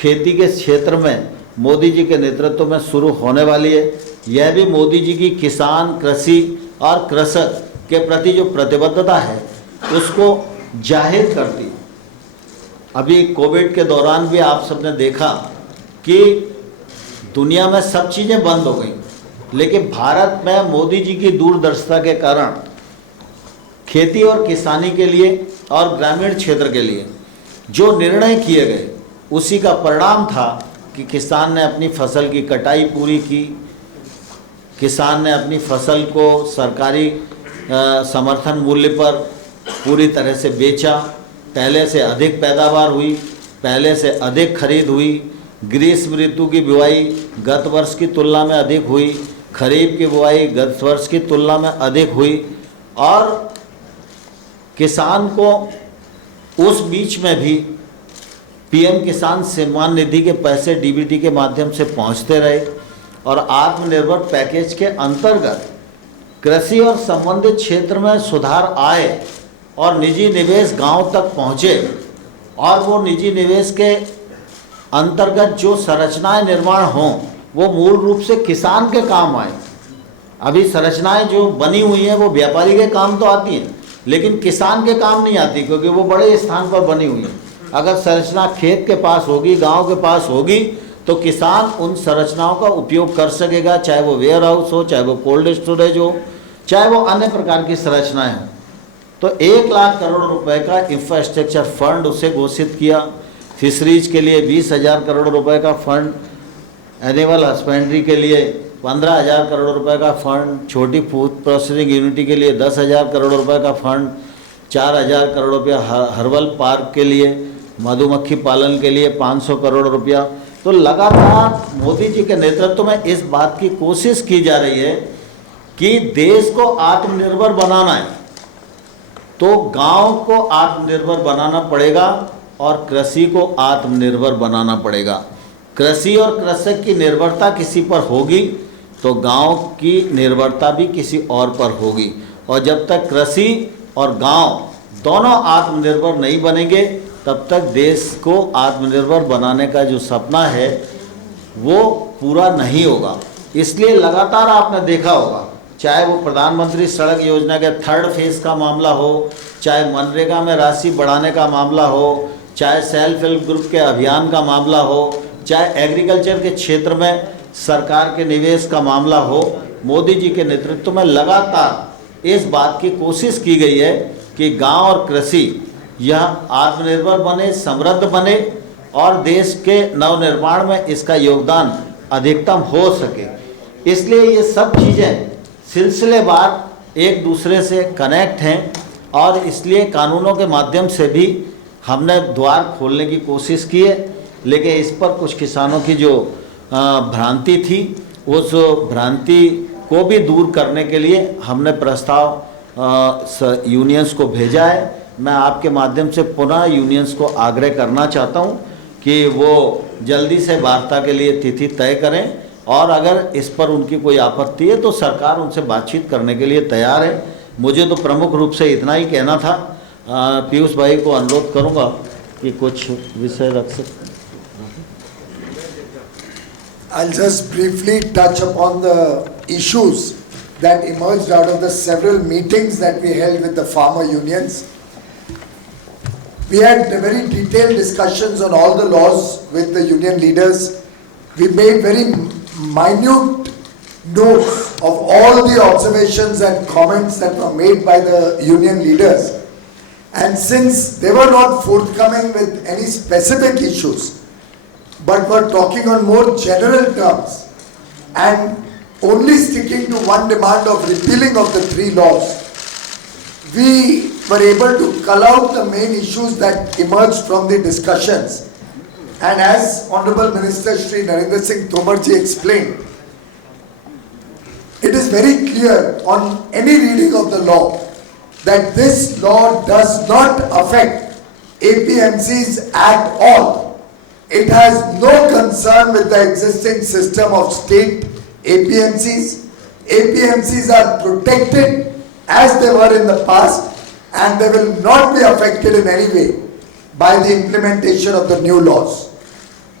खेती के क्षेत्र में मोदी जी के नेतृत्व में शुरू होने वाली है। यह भी मोदी जी की किसान, कृषि और कृषक के प्रति जो प्रतिबद्धता है उसको जाहिर करती है। अभी कोविड के दौरान भी आप सबने देखा कि दुनिया में सब चीज़ें बंद हो गई, लेकिन भारत में मोदी जी की दूरदर्शिता के कारण खेती और किसानी के लिए और ग्रामीण क्षेत्र के लिए जो निर्णय किए गए उसी का परिणाम था कि किसान ने अपनी फसल की कटाई पूरी की, किसान ने अपनी फसल को सरकारी समर्थन मूल्य पर पूरी तरह से बेचा, पहले से अधिक पैदावार हुई, पहले से अधिक खरीद हुई, ग्रीष्म ऋतु की बुआई गत वर्ष की तुलना में अधिक हुई, खरीफ की बुआई गत वर्ष की तुलना में अधिक हुई और किसान को उस बीच में भी पीएम किसान सम्मान निधि के पैसे डीबीटी के माध्यम से पहुंचते रहे और आत्मनिर्भर पैकेज के अंतर्गत कृषि और संबंधित क्षेत्र में सुधार आए और निजी निवेश गांव तक पहुंचे और वो निजी निवेश के अंतर्गत जो संरचनाएं निर्माण हों वो मूल रूप से किसान के काम आए। अभी संरचनाएं जो बनी हुई हैं वो व्यापारी के काम तो आती हैं, लेकिन किसान के काम नहीं आती, क्योंकि वो बड़े स्थान पर बनी हुई हैं। अगर संरचना खेत के पास होगी, गांव के पास होगी, तो किसान उन संरचनाओं का उपयोग कर सकेगा, चाहे वो वेयर हाउस हो, चाहे वो कोल्ड स्टोरेज हो, चाहे वो अन्य प्रकार की संरचनाएं हों। तो 1,00,000 करोड़ रुपए का इंफ्रास्ट्रक्चर फंड उसे घोषित किया। फिशरीज के लिए 20,000 करोड़ रुपए का फंड, एनिमल हस्बेंड्री के लिए 15,000 करोड़ रुपए का फंड, छोटी फूड प्रोसेसिंग यूनिटी के लिए 10,000 करोड़ रुपए का फंड, 4,000 करोड़ रुपया हर्बल पार्क के लिए, मधुमक्खी पालन के लिए 500 करोड़ रुपया। तो लगातार मोदी जी के नेतृत्व में इस बात की कोशिश की जा रही है कि देश को आत्मनिर्भर बनाना है, तो गांव को आत्मनिर्भर बनाना पड़ेगा और कृषि को आत्मनिर्भर बनाना पड़ेगा। कृषि और कृषक की निर्भरता किसी पर होगी तो गांव की निर्भरता भी किसी और पर होगी, और जब तक कृषि और गांव दोनों आत्मनिर्भर नहीं बनेंगे तब तक देश को आत्मनिर्भर बनाने का जो सपना है वो पूरा नहीं होगा। इसलिए लगातार आपने देखा होगा, चाहे वो प्रधानमंत्री सड़क योजना के 3rd फेज का मामला हो, चाहे मनरेगा में राशि बढ़ाने का मामला हो, चाहे सेल्फ हेल्प ग्रुप के अभियान का मामला हो, चाहे एग्रीकल्चर के क्षेत्र में सरकार के निवेश का मामला हो, मोदी जी के नेतृत्व में लगातार इस बात की कोशिश की गई है कि गांव और कृषि यह आत्मनिर्भर बने, समृद्ध बने और देश के नवनिर्माण में इसका योगदान अधिकतम हो सके। इसलिए ये सब चीज़ें सिलसिलेवार एक दूसरे से कनेक्ट हैं, और इसलिए कानूनों के माध्यम से भी हमने द्वार खोलने की कोशिश की है। लेकिन इस पर कुछ किसानों की जो भ्रांति थी, उस भ्रांति को भी दूर करने के लिए हमने प्रस्ताव यूनियंस को भेजा है। मैं आपके माध्यम से पुनः यूनियंस को आग्रह करना चाहता हूं कि वो जल्दी से वार्ता के लिए तिथि तय करें, और अगर इस पर उनकी कोई आपत्ति है तो सरकार उनसे बातचीत करने के लिए तैयार है। मुझे तो प्रमुख रूप से इतना ही कहना था। पीयूष भाई को अनुरोध करूंगा कि कुछ विषय रख सकते। I'll just briefly touch upon the issues that emerged out of the several meetings that we held with the farmer unions. We had very detailed discussions on all the laws with the union leaders. We made very minute notes of all the observations and comments that were made by the union leaders. And since they were not forthcoming with any specific issues, but were talking on more general terms and only sticking to one demand of repealing of the 3 laws, we were able to cull out the main issues that emerged from the discussions. And as Honorable Minister Shri Narendra Singh Tomar ji explained, it is very clear on any reading of the law that this law does not affect APMCs at all. It has no concern with the existing system of state APMCs. APMCs are protected as they were in the past, and they will not be affected in any way by the implementation of the new laws.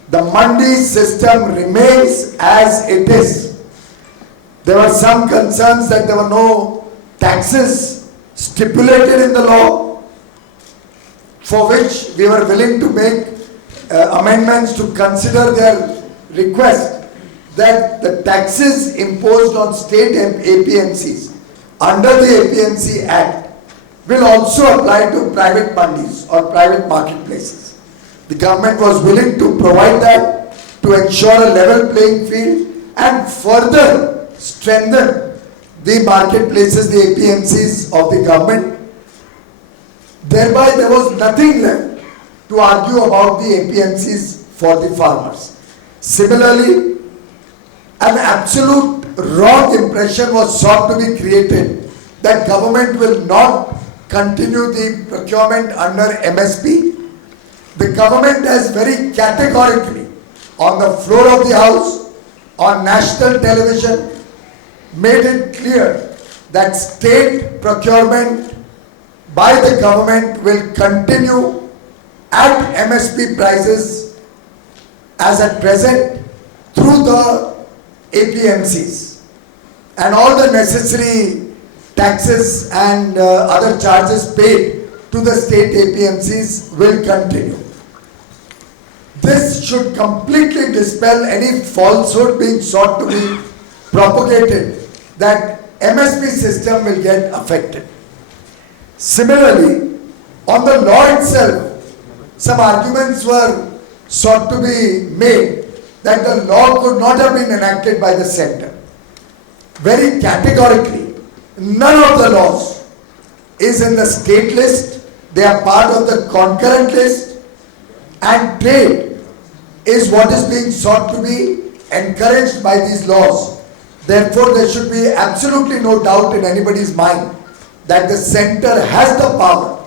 The mandi system remains as it is. There were some concerns that there were no taxes stipulated in the law, for which we were willing to make amendments to consider their request that the taxes imposed on state APMCs under the APMC Act will also apply to private mandis or private marketplaces. The government was willing to provide that to ensure a level playing field and further strengthen the marketplaces, the APMCs of the government. Thereby there was nothing left to argue about the APMCs for the farmers. Similarly, an absolute wrong impression was sought to be created that government will not continue the procurement under MSP. The government has very categorically, on the floor of the house, on national television, made it clear that state procurement by the government will continue at MSP prices as at present through the APMCs, and all the necessary taxes and other charges paid to the state APMCs will continue. This should completely dispel any falsehood being sought to be propagated that MSP system will get affected. Similarly, on the law itself, some arguments were sought to be made that the law could not have been enacted by the center. Very categorically, none of the laws is in the state list, they are part of the concurrent list, and trade is what is being sought to be encouraged by these laws. Therefore, there should be absolutely no doubt in anybody's mind that the center has the power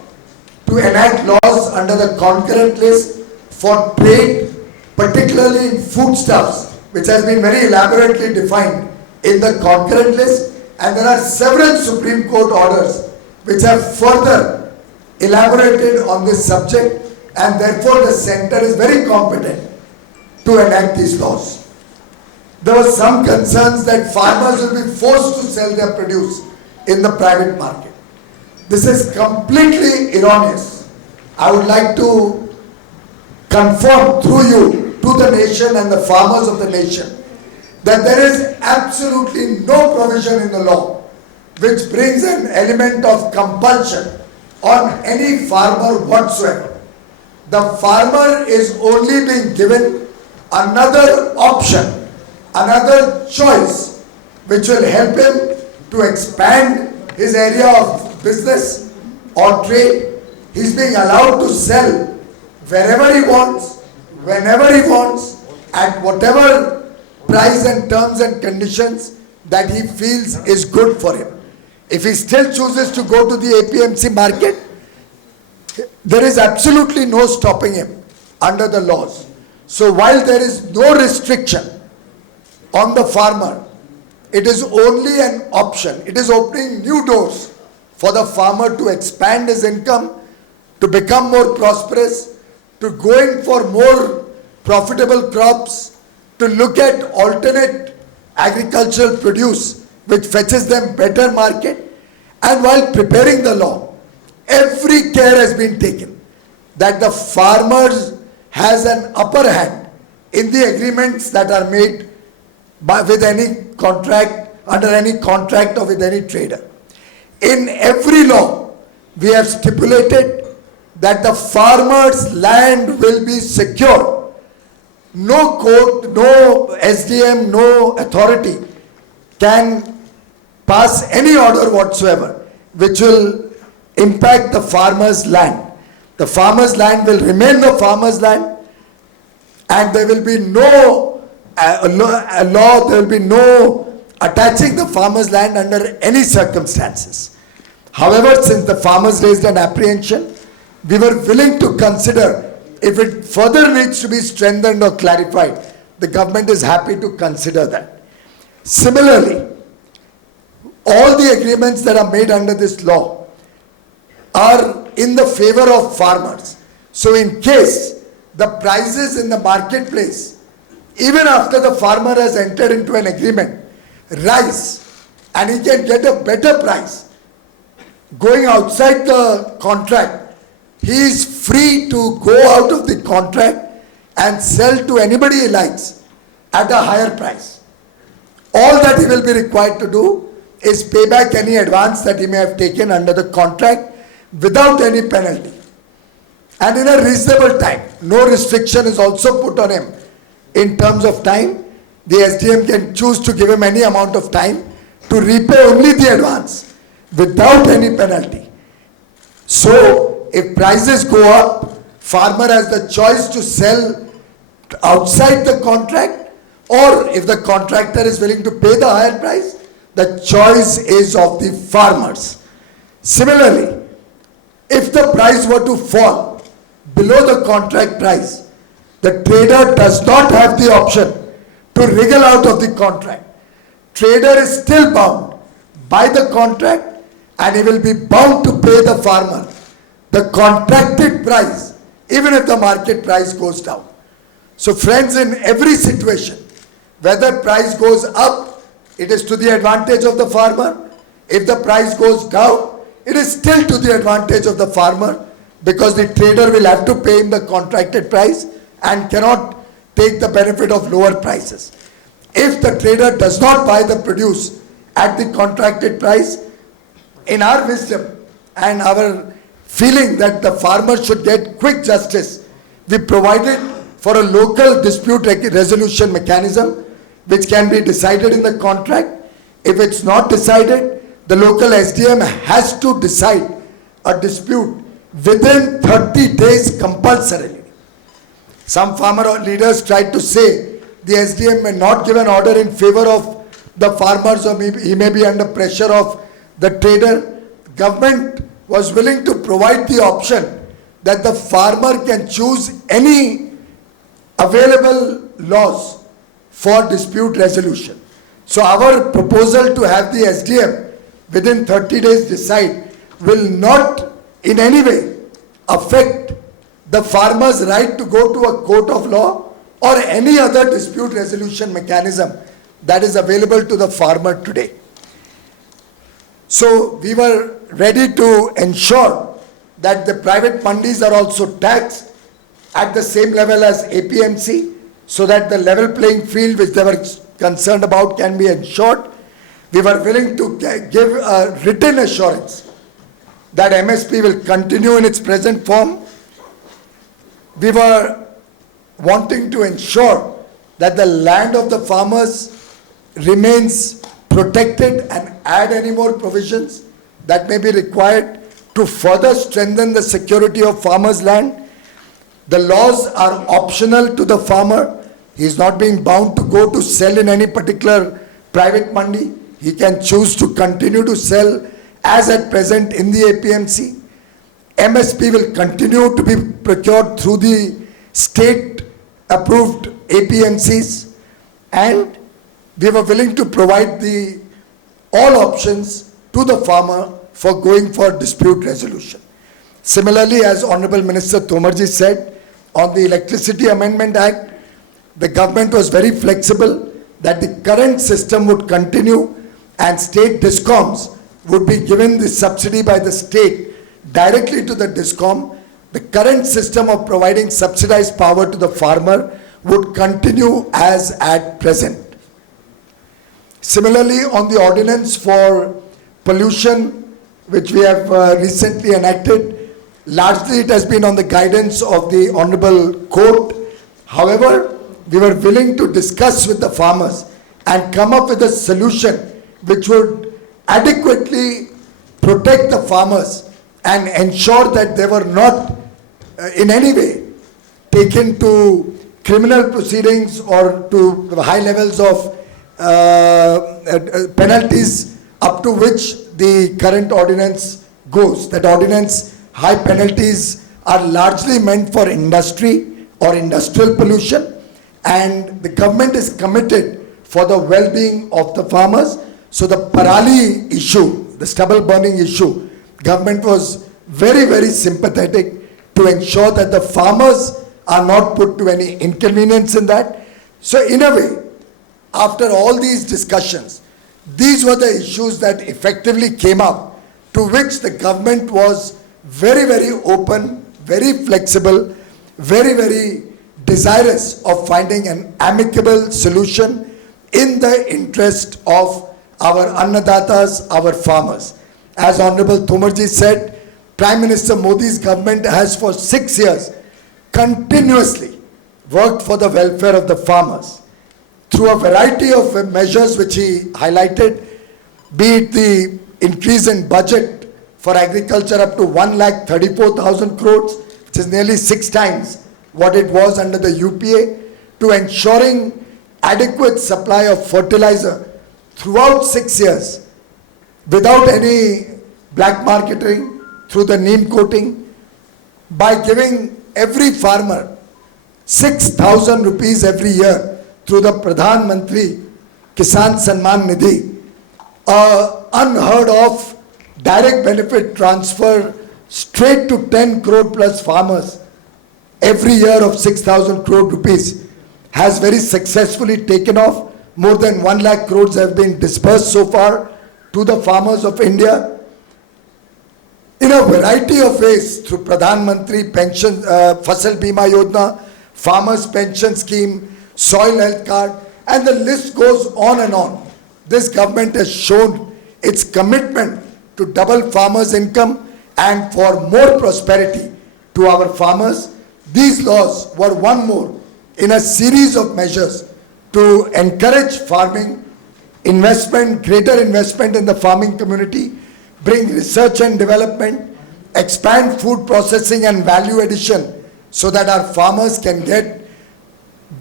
to enact laws under the concurrent list for trade, particularly in foodstuffs, which has been very elaborately defined in the concurrent list, and there are several Supreme Court orders which have further elaborated on this subject, and therefore the center is very competent to enact these laws. There were some concerns that farmers will be forced to sell their produce in the private market. This is completely erroneous. I would like to confirm through you to the nation and the farmers of the nation that there is absolutely no provision in the law which brings an element of compulsion on any farmer whatsoever. The farmer is only being given another option, another choice, which will help him to expand his area of business or trade. He's being allowed to sell wherever he wants, whenever he wants, at whatever price and terms and conditions that he feels is good for him. If he still chooses to go to the APMC market, there is absolutely no stopping him under the laws. So while there is no restriction on the farmer, it is only an option. It is opening new doors for the farmer to expand his income, to become more prosperous, to going for more profitable crops, to look at alternate agricultural produce which fetches them better market. And while preparing the law, every care has been taken that the farmers has an upper hand in the agreements that are made with any contract, under any contract or with any trader. In every law, we have stipulated that the farmer's land will be secure. No court, no SDM, no authority can pass any order whatsoever which will impact the farmer's land. The farmer's land will remain the farmer's land, and there will be no law, there will be no attaching the farmer's land under any circumstances. However, since the farmers raised an apprehension, we were willing to consider if it further needs to be strengthened or clarified. The government is happy to consider that. Similarly, all the agreements that are made under this law are in the favor of farmers. So in case the prices in the marketplace, even after the farmer has entered into an agreement, rise and he can get a better price going outside the contract, he is free to go out of the contract and sell to anybody he likes at a higher price. All that he will be required to do is pay back any advance that he may have taken under the contract without any penalty and in a reasonable time. No restriction is also put on him in terms of time. The SDM can choose to give him any amount of time to repay only the advance without any penalty. So if prices go up, farmer has the choice to sell outside the contract, or if the contractor is willing to pay the higher price, the choice is of the farmers. Similarly, if the price were to fall below the contract price, the trader does not have the option to wriggle out of the contract. Trader is still bound by the contract and he will be bound to pay the farmer the contracted price, even if the market price goes down. So friends, in every situation, Whether price goes up, it is to the advantage of the farmer. If the price goes down, it is still to the advantage of the farmer, because the trader will have to pay him the contracted price and cannot take the benefit of lower prices. If the trader does not buy the produce at the contracted price, in our wisdom and our feeling that the farmer should get quick justice, we provided for a local dispute resolution mechanism which can be decided in the contract. If it's not decided, the local SDM has to decide a dispute within 30 days compulsorily. Some farmer leaders tried to say the SDM may not give an order in favor of the farmers, or maybe he may be under pressure of the trader. Government was willing to provide the option that the farmer can choose any available laws for dispute resolution. So our proposal to have the SDM within 30 days decide will not in any way affect the farmer's right to go to a court of law or any other dispute resolution mechanism that is available to the farmer today. So we were ready to ensure that the private mandis are also taxed at the same level as APMC, so that the level playing field which they were concerned about can be ensured. We were willing to give a written assurance that MSP will continue in its present form. We were wanting to ensure that the land of the farmers remains protected and add any more provisions that may be required to further strengthen the security of farmers' land. The laws are optional to the farmer. He is not being bound to go to sell in any particular private mandi. He can choose to continue to sell as at present in the APMC. MSP will continue to be procured through the state approved APMCs, and we were willing to provide all options to the farmer for going for dispute resolution. Similarly, as Honorable Minister Tomarji said, on the Electricity Amendment Act, the government was very flexible that the current system would continue and state discoms would be given the subsidy by the state directly to the discom. The current system of providing subsidized power to the farmer would continue as at present. Similarly, on the ordinance for pollution, which we have recently enacted, largely it has been on the guidance of the Honorable Court. However, we were willing to discuss with the farmers and come up with a solution which would adequately protect the farmers and ensure that they were not in any way taken to criminal proceedings or to high levels of penalties up to which the current ordinance goes. That ordinance, high penalties are largely meant for industry or industrial pollution, and the government is committed for the well-being of the farmers. So the parali issue, the stubble burning issue, government was very, very sympathetic to ensure that the farmers are not put to any inconvenience in that. So in a way, after all these discussions, these were the issues that effectively came up, to which the government was very, very open, very flexible, very, very desirous of finding an amicable solution in the interest of our annadatas, our farmers. As Honorable Tomarji said, Prime Minister Modi's government has for 6 years continuously worked for the welfare of the farmers through a variety of measures which he highlighted, be it the increase in budget for agriculture up to 1,34,000 crores, which is nearly 6 times what it was under the UPA, to ensuring adequate supply of fertilizer throughout 6 years without any black marketing through the neem coating, by giving every farmer 6,000 rupees every year through the Pradhan Mantri Kisan Samman Nidhi, unheard of direct benefit transfer straight to 10 crore plus farmers every year of 6,000 crore rupees, has very successfully taken off. more than 1 lakh crores have been disbursed so far to the farmers of India in a variety of ways through Pradhan Mantri Pension, Fasal Bima Yojana, Farmers Pension Scheme, Soil Health Card, and the list goes on and on. This government has shown its commitment to double farmers' income and for more prosperity to our farmers. These laws were one more in a series of measures to encourage farming, investment, greater investment in the farming community, bring research and development, expand food processing and value addition so that our farmers can get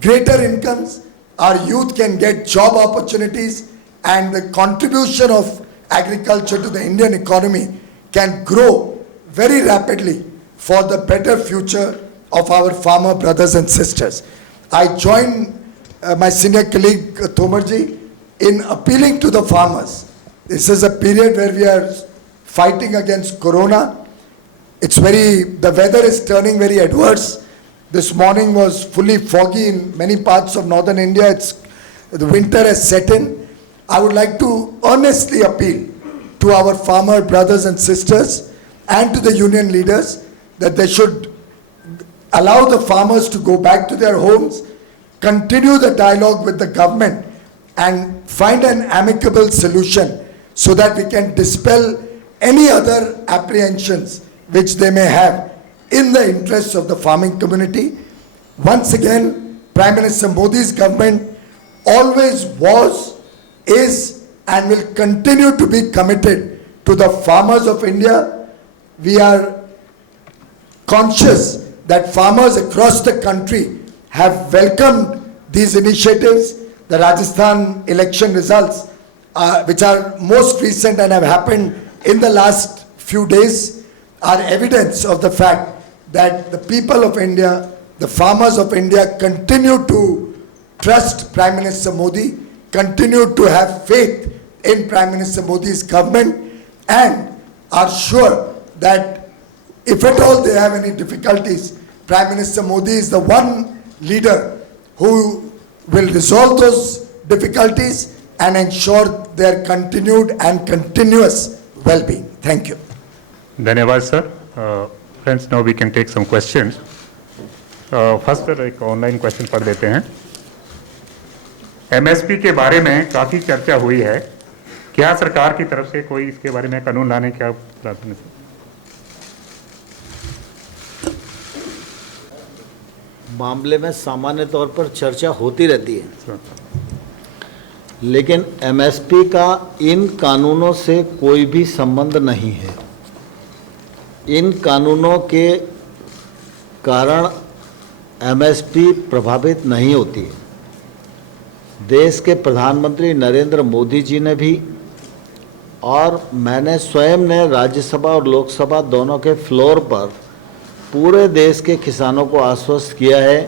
greater incomes, our youth can get job opportunities, and the contribution of agriculture to the Indian economy can grow very rapidly for the better future of our farmer brothers and sisters. I join my senior colleague Tomarji in appealing to the farmers. This is a period where we are fighting against corona. The weather is turning very adverse. This morning was fully foggy in many parts of northern India. The winter has set in. I would like to earnestly appeal to our farmer brothers and sisters and to the union leaders that they should allow the farmers to go back to their homes, continue the dialogue with the government, and find an amicable solution so that we can dispel any other apprehensions which they may have in the interests of the farming community. Once again, Prime Minister Modi's government always was, is, and will continue to be committed to the farmers of India. We are conscious that farmers across the country have welcomed these initiatives. The Rajasthan election results, which are most recent and have happened in the last few days, are evidence of the fact that the people of India, the farmers of India, continue to trust Prime Minister Modi, continue to have faith in Prime Minister Modi's government, and are sure that if at all they have any difficulties, Prime Minister Modi is the one leader who will resolve those difficulties and ensure their continued and continuous well-being. Thank you. धन्यवाद sir. Friends, now we can take some questions. First sir एक online question पढ़ देते हैं. MSP के बारे में काफ़ी चर्चा हुई है. क्या सरकार की तरफ से कोई इसके बारे में कानून लाने का प्रावधान है? मामले में सामान्य तौर पर चर्चा होती रहती है, लेकिन एमएसपी का इन कानूनों से कोई भी संबंध नहीं है. इन कानूनों के कारण एमएसपी प्रभावित नहीं होती है. देश के प्रधानमंत्री नरेंद्र मोदी जी ने भी और मैंने स्वयं ने राज्यसभा और लोकसभा दोनों के फ्लोर पर पूरे देश के किसानों को आश्वस्त किया है,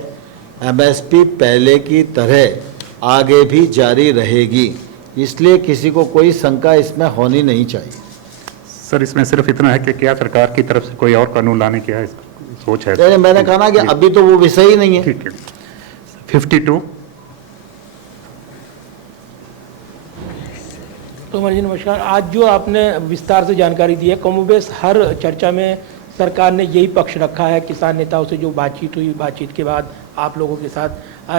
एमएसपी पहले की तरह आगे भी जारी रहेगी. इसलिए किसी को कोई शंका इसमें होनी नहीं चाहिए. सर इसमें सिर्फ इतना है कि क्या सरकार की तरफ से कोई और कानून लाने की है सोच है? मैंने कहा ना कि अभी तो वो विषय ही नहीं है. ठीक है. 52. तोमर जी नमस्कार. आज जो आपने विस्तार से जानकारी दी है, कमोबेश हर चर्चा में सरकार ने यही पक्ष रखा है. किसान नेताओं से जो बातचीत हुई, बातचीत के बाद आप लोगों के साथ,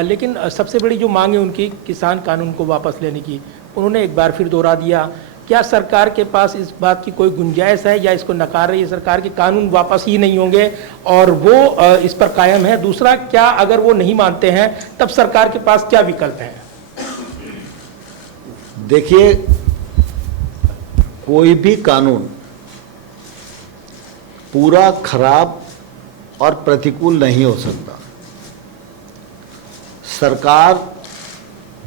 लेकिन सबसे बड़ी जो मांग है उनकी किसान कानून को वापस लेने की, उन्होंने एक बार फिर दोहरा दिया. क्या सरकार के पास इस बात की कोई गुंजाइश है या इसको नकार रही है सरकार कि कानून वापस ही नहीं होंगे और वो इस पर कायम है? दूसरा, क्या अगर वो नहीं मानते हैं तब सरकार के पास क्या विकल्प है? देखिए, कोई भी कानून पूरा खराब और प्रतिकूल नहीं हो सकता. सरकार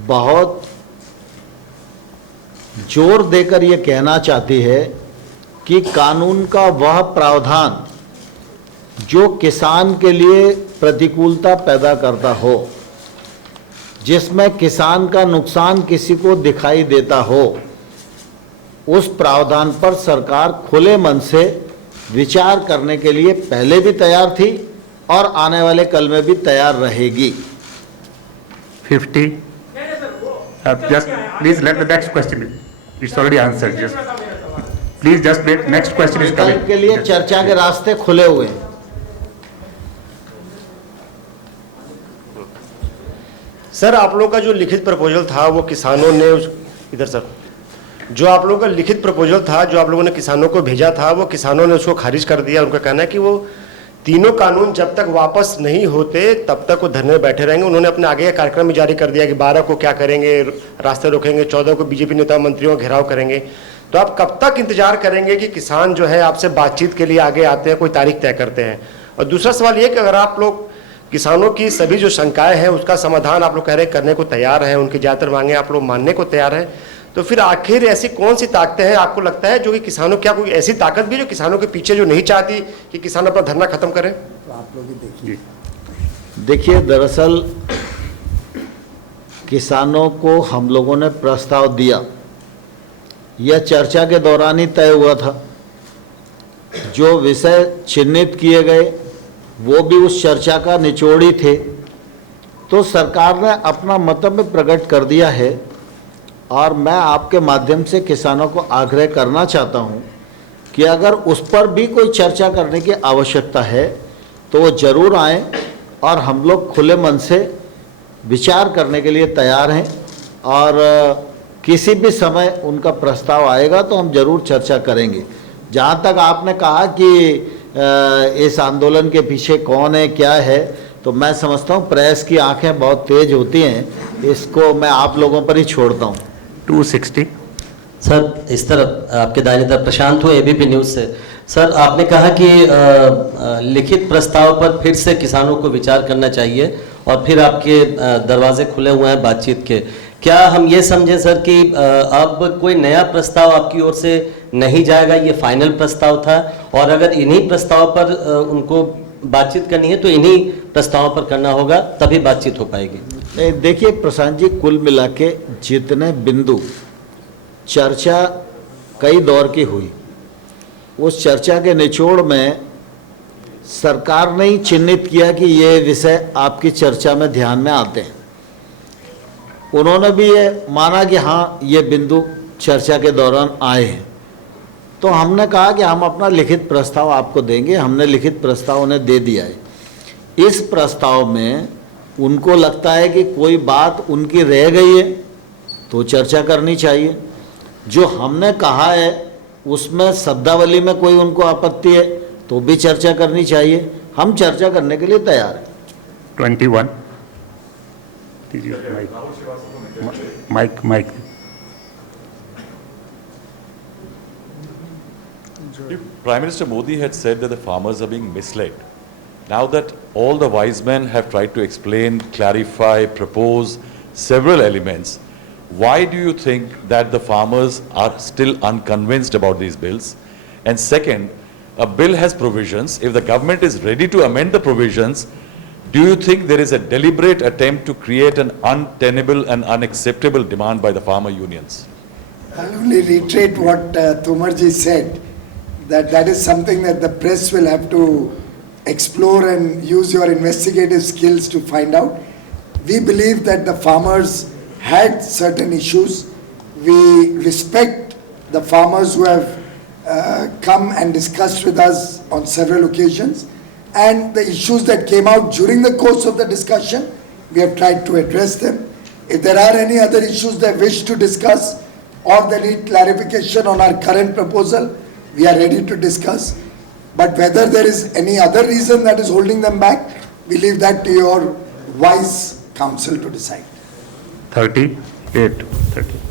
बहुत जोर देकर ये कहना चाहती है कि कानून का वह प्रावधान जो किसान के लिए प्रतिकूलता पैदा करता हो, जिसमें किसान का नुकसान किसी को दिखाई देता हो, उस प्रावधान पर सरकार खुले मन से विचार करने के लिए पहले भी तैयार थी और आने वाले कल में भी तैयार रहेगी. 50. Just please let the next question be. It's already answered. Just please just wait. Next question is coming. विकल्प के लिए चर्चा के रास्ते खुले हुए हैं। सर, आप लोगों का जो लिखित प्रपोजल था वो किसानों ने इधर सर, जो आप लोगों का लिखित प्रपोजल था जो आप लोगों ने किसानों को भेजा था वो किसानों ने उसको खारिज कर दिया। उनका कहना है कि वो तीनों कानून जब तक वापस नहीं होते तब तक वो धरने में बैठे रहेंगे। उन्होंने अपने आगे का कार्यक्रम भी जारी कर दिया कि 12 को क्या करेंगे, रास्ते रोकेंगे, 14 को बीजेपी नेता मंत्रियों का घेराव करेंगे। तो आप कब तक इंतजार करेंगे कि किसान जो है आपसे बातचीत के लिए आगे आते हैं, कोई तारीख तय करते हैं? और दूसरा सवाल ये कि अगर आप लोग किसानों की सभी जो शंकाएं हैं उसका समाधान आप लोग कह रहे हैं करने को तैयार हैं, उनकी ज़्यादातर मांगे आप लोग मानने को तैयार हैं, तो फिर आखिर ऐसी कौन सी ताकतें हैं आपको लगता है जो कि किसानों, क्या कोई ऐसी ताकत भी जो किसानों के पीछे जो नहीं चाहती कि किसान अपना धरना खत्म करें? तो आप लोग ही देखिए। देखिए, दरअसल किसानों को हम लोगों ने प्रस्ताव दिया, यह चर्चा के दौरान ही तय हुआ था। जो विषय चिन्हित किए गए वो भी उस चर्चा का निचोड़ ही थे। तो सरकार ने अपना मतव्य प्रकट कर दिया है और मैं आपके माध्यम से किसानों को आग्रह करना चाहता हूं कि अगर उस पर भी कोई चर्चा करने की आवश्यकता है तो वो ज़रूर आएँ और हम लोग खुले मन से विचार करने के लिए तैयार हैं। और किसी भी समय उनका प्रस्ताव आएगा तो हम ज़रूर चर्चा करेंगे। जहाँ तक आपने कहा कि इस आंदोलन के पीछे कौन है, क्या है, तो मैं समझता हूँ प्रेस की आंखें बहुत तेज होती हैं, इसको मैं आप लोगों पर ही छोड़ता हूँ। 260 सर, इस तरफ आपके दाहिने तरफ प्रशांत हूँ एबीपी न्यूज़ से। सर, आपने कहा कि लिखित प्रस्ताव पर फिर से किसानों को विचार करना चाहिए और फिर आपके दरवाजे खुले हुए हैं बातचीत के। क्या हम ये समझें सर कि अब कोई नया प्रस्ताव आपकी ओर से नहीं जाएगा, ये फाइनल प्रस्ताव था, और अगर इन्हीं प्रस्ताव पर उनको बातचीत करनी है तो इन्हीं प्रस्तावों पर करना होगा, तभी बातचीत हो पाएगी? देखिए प्रशांत जी, कुल मिला के जितने बिंदु चर्चा कई दौर की हुई, उस चर्चा के निचोड़ में सरकार ने ही चिन्हित किया कि ये विषय आपकी चर्चा में ध्यान में आते हैं। उन्होंने भी ये माना कि हाँ, ये बिंदु चर्चा के दौरान आए हैं। तो हमने कहा कि हम अपना लिखित प्रस्ताव आपको देंगे। हमने लिखित प्रस्ताव उन्हें दे दिया है। इस प्रस्ताव में उनको लगता है कि कोई बात उनकी रह गई है तो चर्चा करनी चाहिए। जो हमने कहा है उसमें शब्दावली में कोई उनको आपत्ति है तो भी चर्चा करनी चाहिए। हम चर्चा करने के लिए तैयार हैं। 21 mic Prime Minister Modi had said that the farmers are being misled. Now that all the wise men have tried to explain, clarify, propose several elements, why do you think that the farmers are still unconvinced about these bills? And second, a bill has provisions. If the government is ready to amend the provisions, do you think there is a deliberate attempt to create an untenable and unacceptable demand by the farmer unions? I'll only reiterate what Tomarji said, that is something that the press will have to explore and use your investigative skills to find out. We believe that the farmers had certain issues. We respect the farmers who have come and discussed with us on several occasions, and the issues that came out during the course of the discussion, we have tried to address them. If there are any other issues they wish to discuss or they need clarification on our current proposal, we are ready to discuss. But whether there is any other reason that is holding them back, we leave that to your wise counsel to decide. 38 30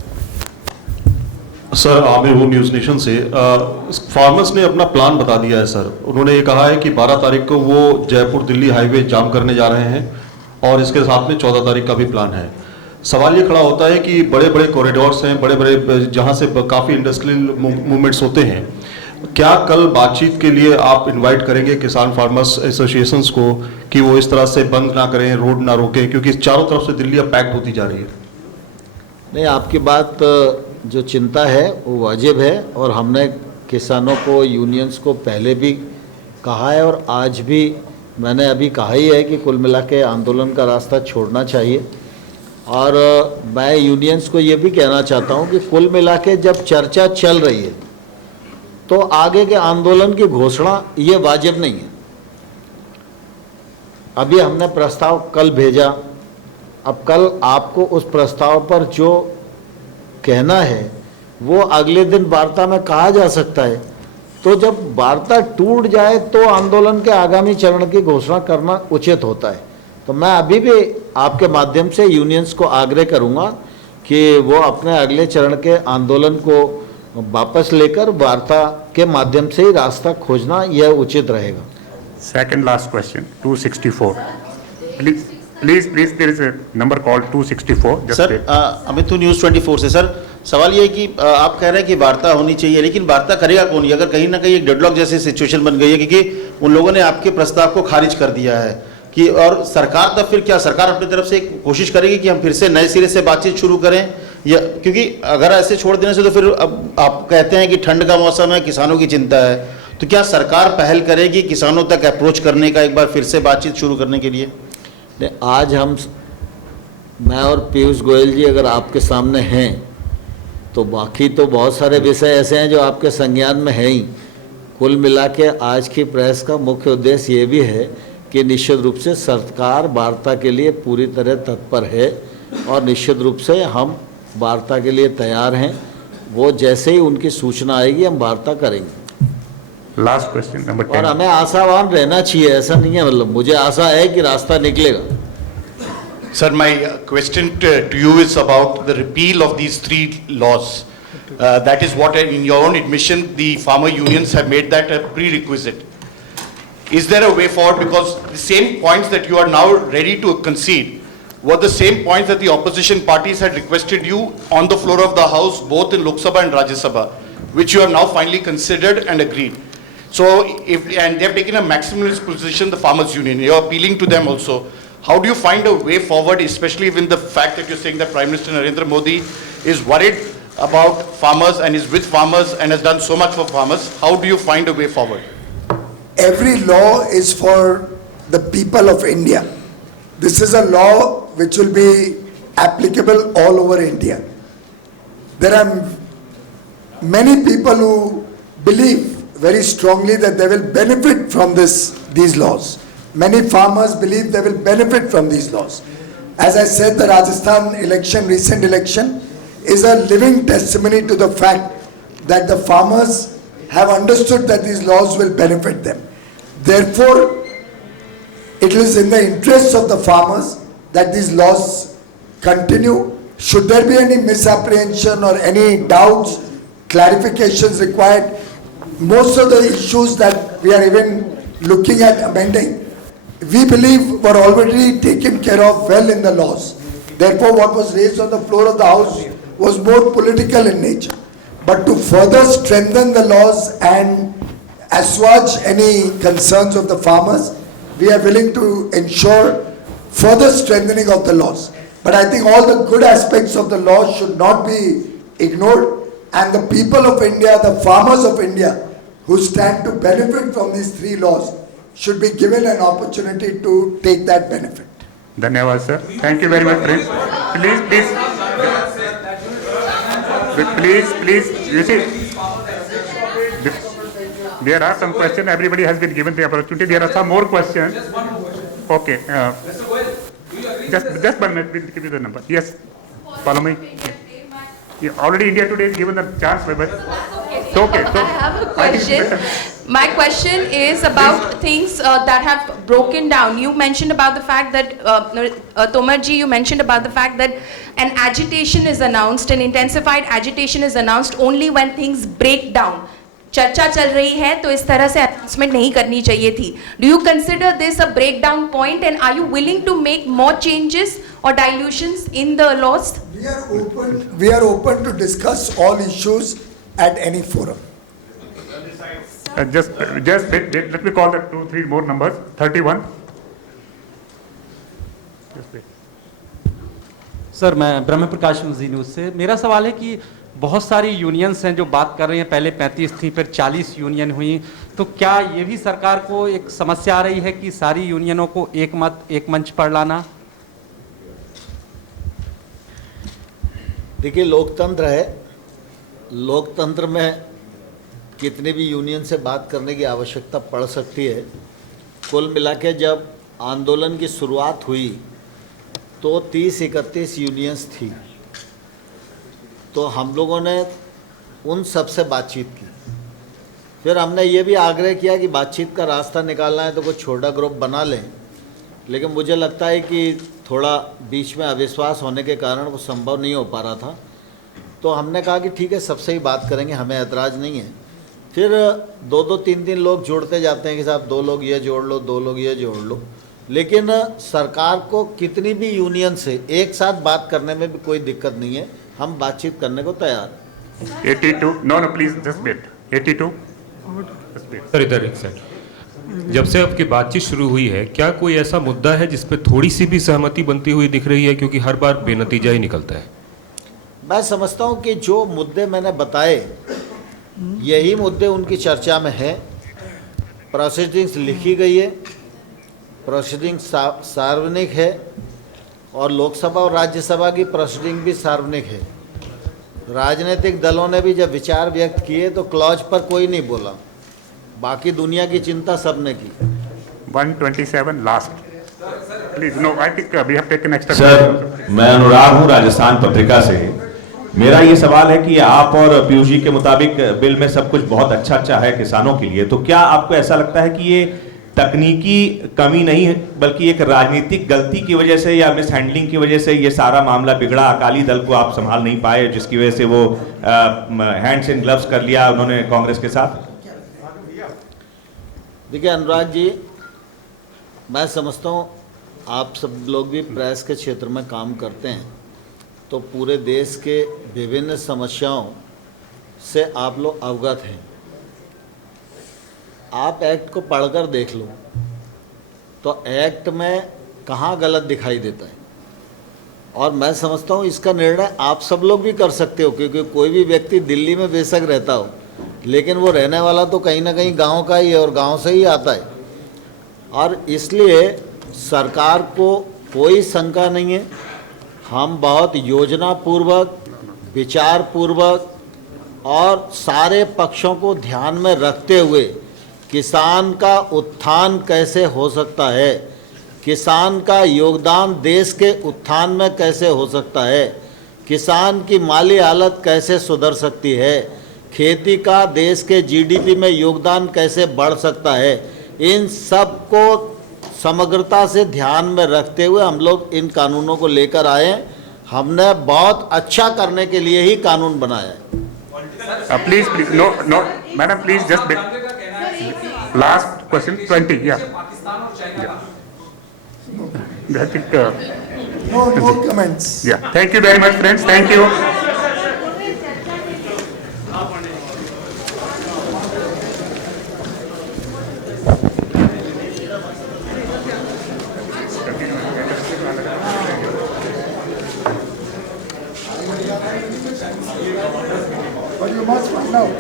sir, Aamir हूँ news nation से। Farmers ने अपना plan बता दिया है sir. उन्होंने ये कहा है कि 12 तारीख को वो जयपुर दिल्ली हाईवे जाम करने जा रहे हैं और इसके साथ में 14 तारीख का भी प्लान है। सवाल ये खड़ा होता है कि बड़े बड़े कॉरिडोर्स हैं, बड़े बड़े जहाँ से काफ़ी इंडस्ट्रियल मूवमेंट्स होते हैं, क्या कल बातचीत के लिए आप इनवाइट करेंगे किसान फार्मर्स एसोसिएशंस को कि वो इस तरह से बंद ना करें, रोड ना रोकें, क्योंकि चारों तरफ से दिल्ली अब पैक्ड होती जा रही है? नहीं, आपकी बात जो चिंता है वो वाजिब है और हमने किसानों को, यूनियंस को पहले भी कहा है और आज भी मैंने अभी कहा ही है कि कुल मिला के आंदोलन का रास्ता छोड़ना चाहिए। और मैं यूनियंस को ये भी कहना चाहता हूँ कि कुल मिला के जब चर्चा चल रही है तो आगे के आंदोलन की घोषणा ये वाजिब नहीं है। अभी हमने प्रस्ताव कल भेजा, अब कल आपको उस प्रस्ताव पर जो कहना है वो अगले दिन वार्ता में कहा जा सकता है। तो जब वार्ता टूट जाए तो आंदोलन के आगामी चरण की घोषणा करना उचित होता है। तो मैं अभी भी आपके माध्यम से यूनियंस को आग्रह करूंगा कि वो अपने अगले चरण के आंदोलन को वापस लेकर वार्ता के माध्यम से ही रास्ता खोजना यह उचित रहेगा। Second last question, 264. Please, there is a number called 264. Just sir wait. Amit news 24 से सर सवाल ये है कि आप कह रहे हैं कि वार्ता होनी चाहिए, लेकिन वार्ता करेगा कौन? अगर कहीं ना कहीं एक डेडलॉक जैसी सिचुएशन बन गई है क्योंकि उन लोगों ने आपके प्रस्ताव को खारिज कर दिया है कि, और सरकार तब फिर क्या, सरकार अपनी तरफ से कोशिश करेगी कि हम फिर से नए सिरे से बातचीत शुरू करें, या क्योंकि अगर ऐसे छोड़ देने से तो फिर अब आप कहते हैं कि ठंड का मौसम है, किसानों की चिंता है, तो क्या सरकार पहल करेगी किसानों तक अप्रोच करने का, एक बार फिर से बातचीत शुरू करने के लिए? आज मैं और पीयूष गोयल जी अगर आपके सामने हैं तो बाकी तो बहुत सारे विषय ऐसे हैं जो आपके संज्ञान में हैं ही। कुल मिला के आज की प्रेस का मुख्य उद्देश्य ये भी है कि निश्चित रूप से सरकार वार्ता के लिए पूरी तरह तत्पर है और निश्चित रूप से हम वार्ता के लिए तैयार हैं। वो जैसे ही उनकी सूचना आएगी हम वार्ता करेंगे। Last question, number 10. और हमें आशावान रहना चाहिए, ऐसा नहीं है, मतलब मुझे आशा है कि रास्ता निकलेगा। Sir, my question to you is about the repeal of these 3 laws. That is what, in your own admission, the farmer unions have made that a prerequisite. Is there a way forward? Because the same points that you are now ready to concede were the same points that the opposition parties had requested you on the floor of the House, both in Lok Sabha and Rajya Sabha, which you have now finally considered and agreed. So, and they have taken a maximalist position, the farmers union. You are appealing to them also. How do you find a way forward, especially with the fact that you're saying that Prime Minister Narendra Modi is worried about farmers and is with farmers and has done so much for farmers? How do you find a way forward? Every law is for the people of India. This is a law which will be applicable all over India. There are many people who believe very strongly that they will benefit from these laws. Many farmers believe they will benefit from these laws. As I said, the Rajasthan election, recent election, is a living testimony to the fact that the farmers have understood that these laws will benefit them. Therefore, it is in the interest of the farmers that these laws continue. Should there be any misapprehension or any doubts, clarifications required, most of the issues that we are even looking at amending, we believe were already taken care of well in the laws. Therefore, what was raised on the floor of the House was more political in nature. But to further strengthen the laws and assuage any concerns of the farmers, we are willing to ensure further strengthening of the laws. But I think all the good aspects of the law should not be ignored, and the people of India, the farmers of India, who stand to benefit from these 3 laws, should be given an opportunity to take that benefit. Dhanyawad, sir. Thank you very much, friends. Please, you see, there are some questions. Everybody has been given the opportunity. There are some more questions. Okay. Just 1 minute. We'll give you the number. Yes. Follow me. Yeah, already India Today is given the chance, but it's okay. So I have a question. My question is about things that have broken down. You mentioned about the fact that, Tomarji, you mentioned about the fact that an agitation is announced, an intensified agitation is announced only when things break down. चर्चा चल रही है तो इस तरह से announcement नहीं करनी चाहिए थी. Do you consider this a breakdown point, and are you willing to make more changes or dilutions in the laws? We are open to discuss all issues at any forum. just wait, let me call the 2-3 more numbers. 31. Sir, मैं ब्रह्म Prakash ji news से. मेरा सवाल है कि बहुत सारी unions हैं जो बात कर रही हैं. पहले 35 थी, फिर 40 यूनियन हुई. तो क्या ये भी सरकार को एक समस्या आ रही है कि सारी यूनियनों को एक मत, एक मंच पर लाना? देखिए, लोकतंत्र है, लोकतंत्र में कितने भी यूनियन से बात करने की आवश्यकता पड़ सकती है। कुल मिला के जब आंदोलन की शुरुआत हुई तो 30-31 यूनियंस थी, तो हम लोगों ने उन सब से बातचीत की। फिर हमने ये भी आग्रह किया कि बातचीत का रास्ता निकालना है तो कोई छोटा ग्रुप बना लें, लेकिन मुझे लगता है कि थोड़ा बीच में अविश्वास होने के कारण वो संभव नहीं हो पा रहा था। तो हमने कहा कि ठीक है, सबसे ही बात करेंगे, हमें ऐतराज़ नहीं है। फिर 2-2, 3-3 लोग जोड़ते जाते हैं कि साहब 2 लोग ये जोड़ लो, 2 लोग ये जोड़ लो, लेकिन सरकार को कितनी भी यूनियन से एक साथ बात करने में भी कोई दिक्कत नहीं है, हम बातचीत करने को तैयार हैं। 82, no, please, just wait. 82? Sir इधर एक सेकंड। जब से आपकी बातचीत शुरू हुई है, क्या कोई ऐसा मुद्दा है जिस पे थोड़ी सी भी सहमति बनती हुई दिख रही है, क्योंकि हर बार बेनतीजा ही निकलता है? मैं समझता हूँ कि जो मुद्दे मैंने बताए यही मुद्दे उनकी चर्चा में है। प्रोसीडिंग्स लिखी गई है, प्रोसीडिंग सार्वजनिक है, और लोकसभा और राज्यसभा की प्रोसीडिंग भी सार्वजनिक है। राजनीतिक दलों ने भी जब विचार व्यक्त किए तो क्लॉज पर कोई नहीं बोला, बाकी दुनिया की चिंता सबने की। 127 last, please. No, I think we have taken extra. Sir, मैं अनुराग हूं, राजस्थान पत्रिका से। मेरा ये सवाल है कि आप और पीयूष जी के मुताबिक बिल में सब कुछ बहुत अच्छा है किसानों के लिए, तो क्या आपको ऐसा लगता है कि ये तकनीकी कमी नहीं है बल्कि एक राजनीतिक गलती की वजह से या मिस हैंडलिंग की वजह से ये सारा मामला बिगड़ा? अकाली दल को आप संभाल नहीं पाए, जिसकी वजह से वो हैंड्स इन ग्लव्स कर लिया उन्होंने कांग्रेस के साथ। देखिए अनुराग जी, मैं समझता हूँ आप सब लोग भी प्रेस के क्षेत्र में काम करते हैं, तो पूरे देश के विभिन्न समस्याओं से आप लोग अवगत हैं। आप एक्ट को पढ़कर देख लो तो एक्ट में कहाँ गलत दिखाई देता है, और मैं समझता हूँ इसका निर्णय आप सब लोग भी कर सकते हो, क्योंकि कोई भी व्यक्ति दिल्ली में बेशक रहता हो, लेकिन वो रहने वाला तो कहीं ना कहीं गांव का ही है और गांव से ही आता है। और इसलिए सरकार को कोई शंका नहीं है, हम बहुत योजनापूर्वक, विचारपूर्वक और सारे पक्षों को ध्यान में रखते हुए किसान का उत्थान कैसे हो सकता है, किसान का योगदान देश के उत्थान में कैसे हो सकता है, किसान की माली हालत कैसे सुधर सकती है, खेती का देश के जीडीपी में योगदान कैसे बढ़ सकता है, इन सब को समग्रता से ध्यान में रखते हुए हम लोग इन कानूनों को लेकर आए। हमने बहुत अच्छा करने के लिए ही कानून बनाया है। Please please, no no madam, please just last question 20, या I think No comments. yeah, thank you very much friends, thank you. But you must find out.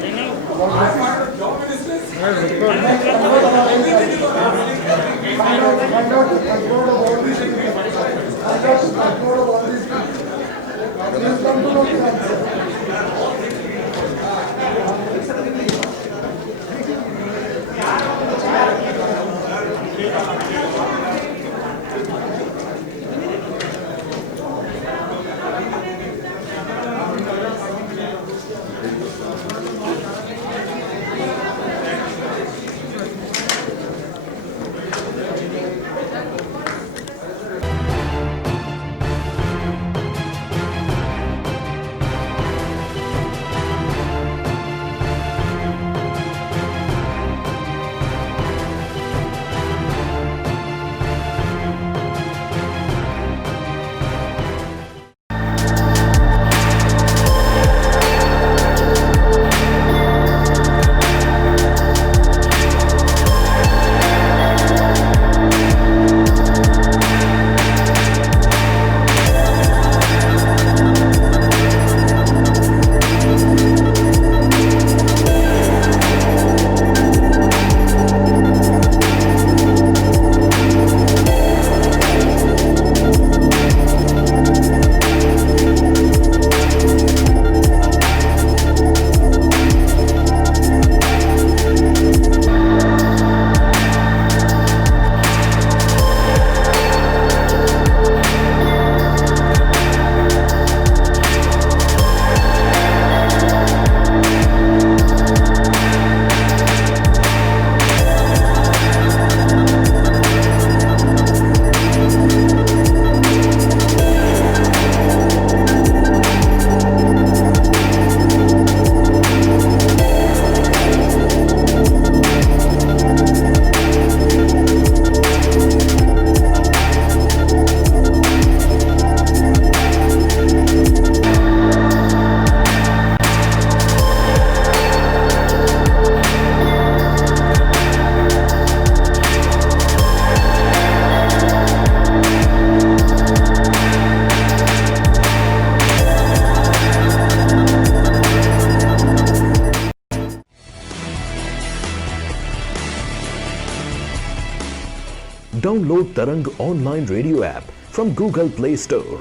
Download Tarang online radio app from Google Play Store.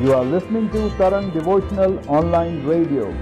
You are listening to Tarang Devotional Online Radio.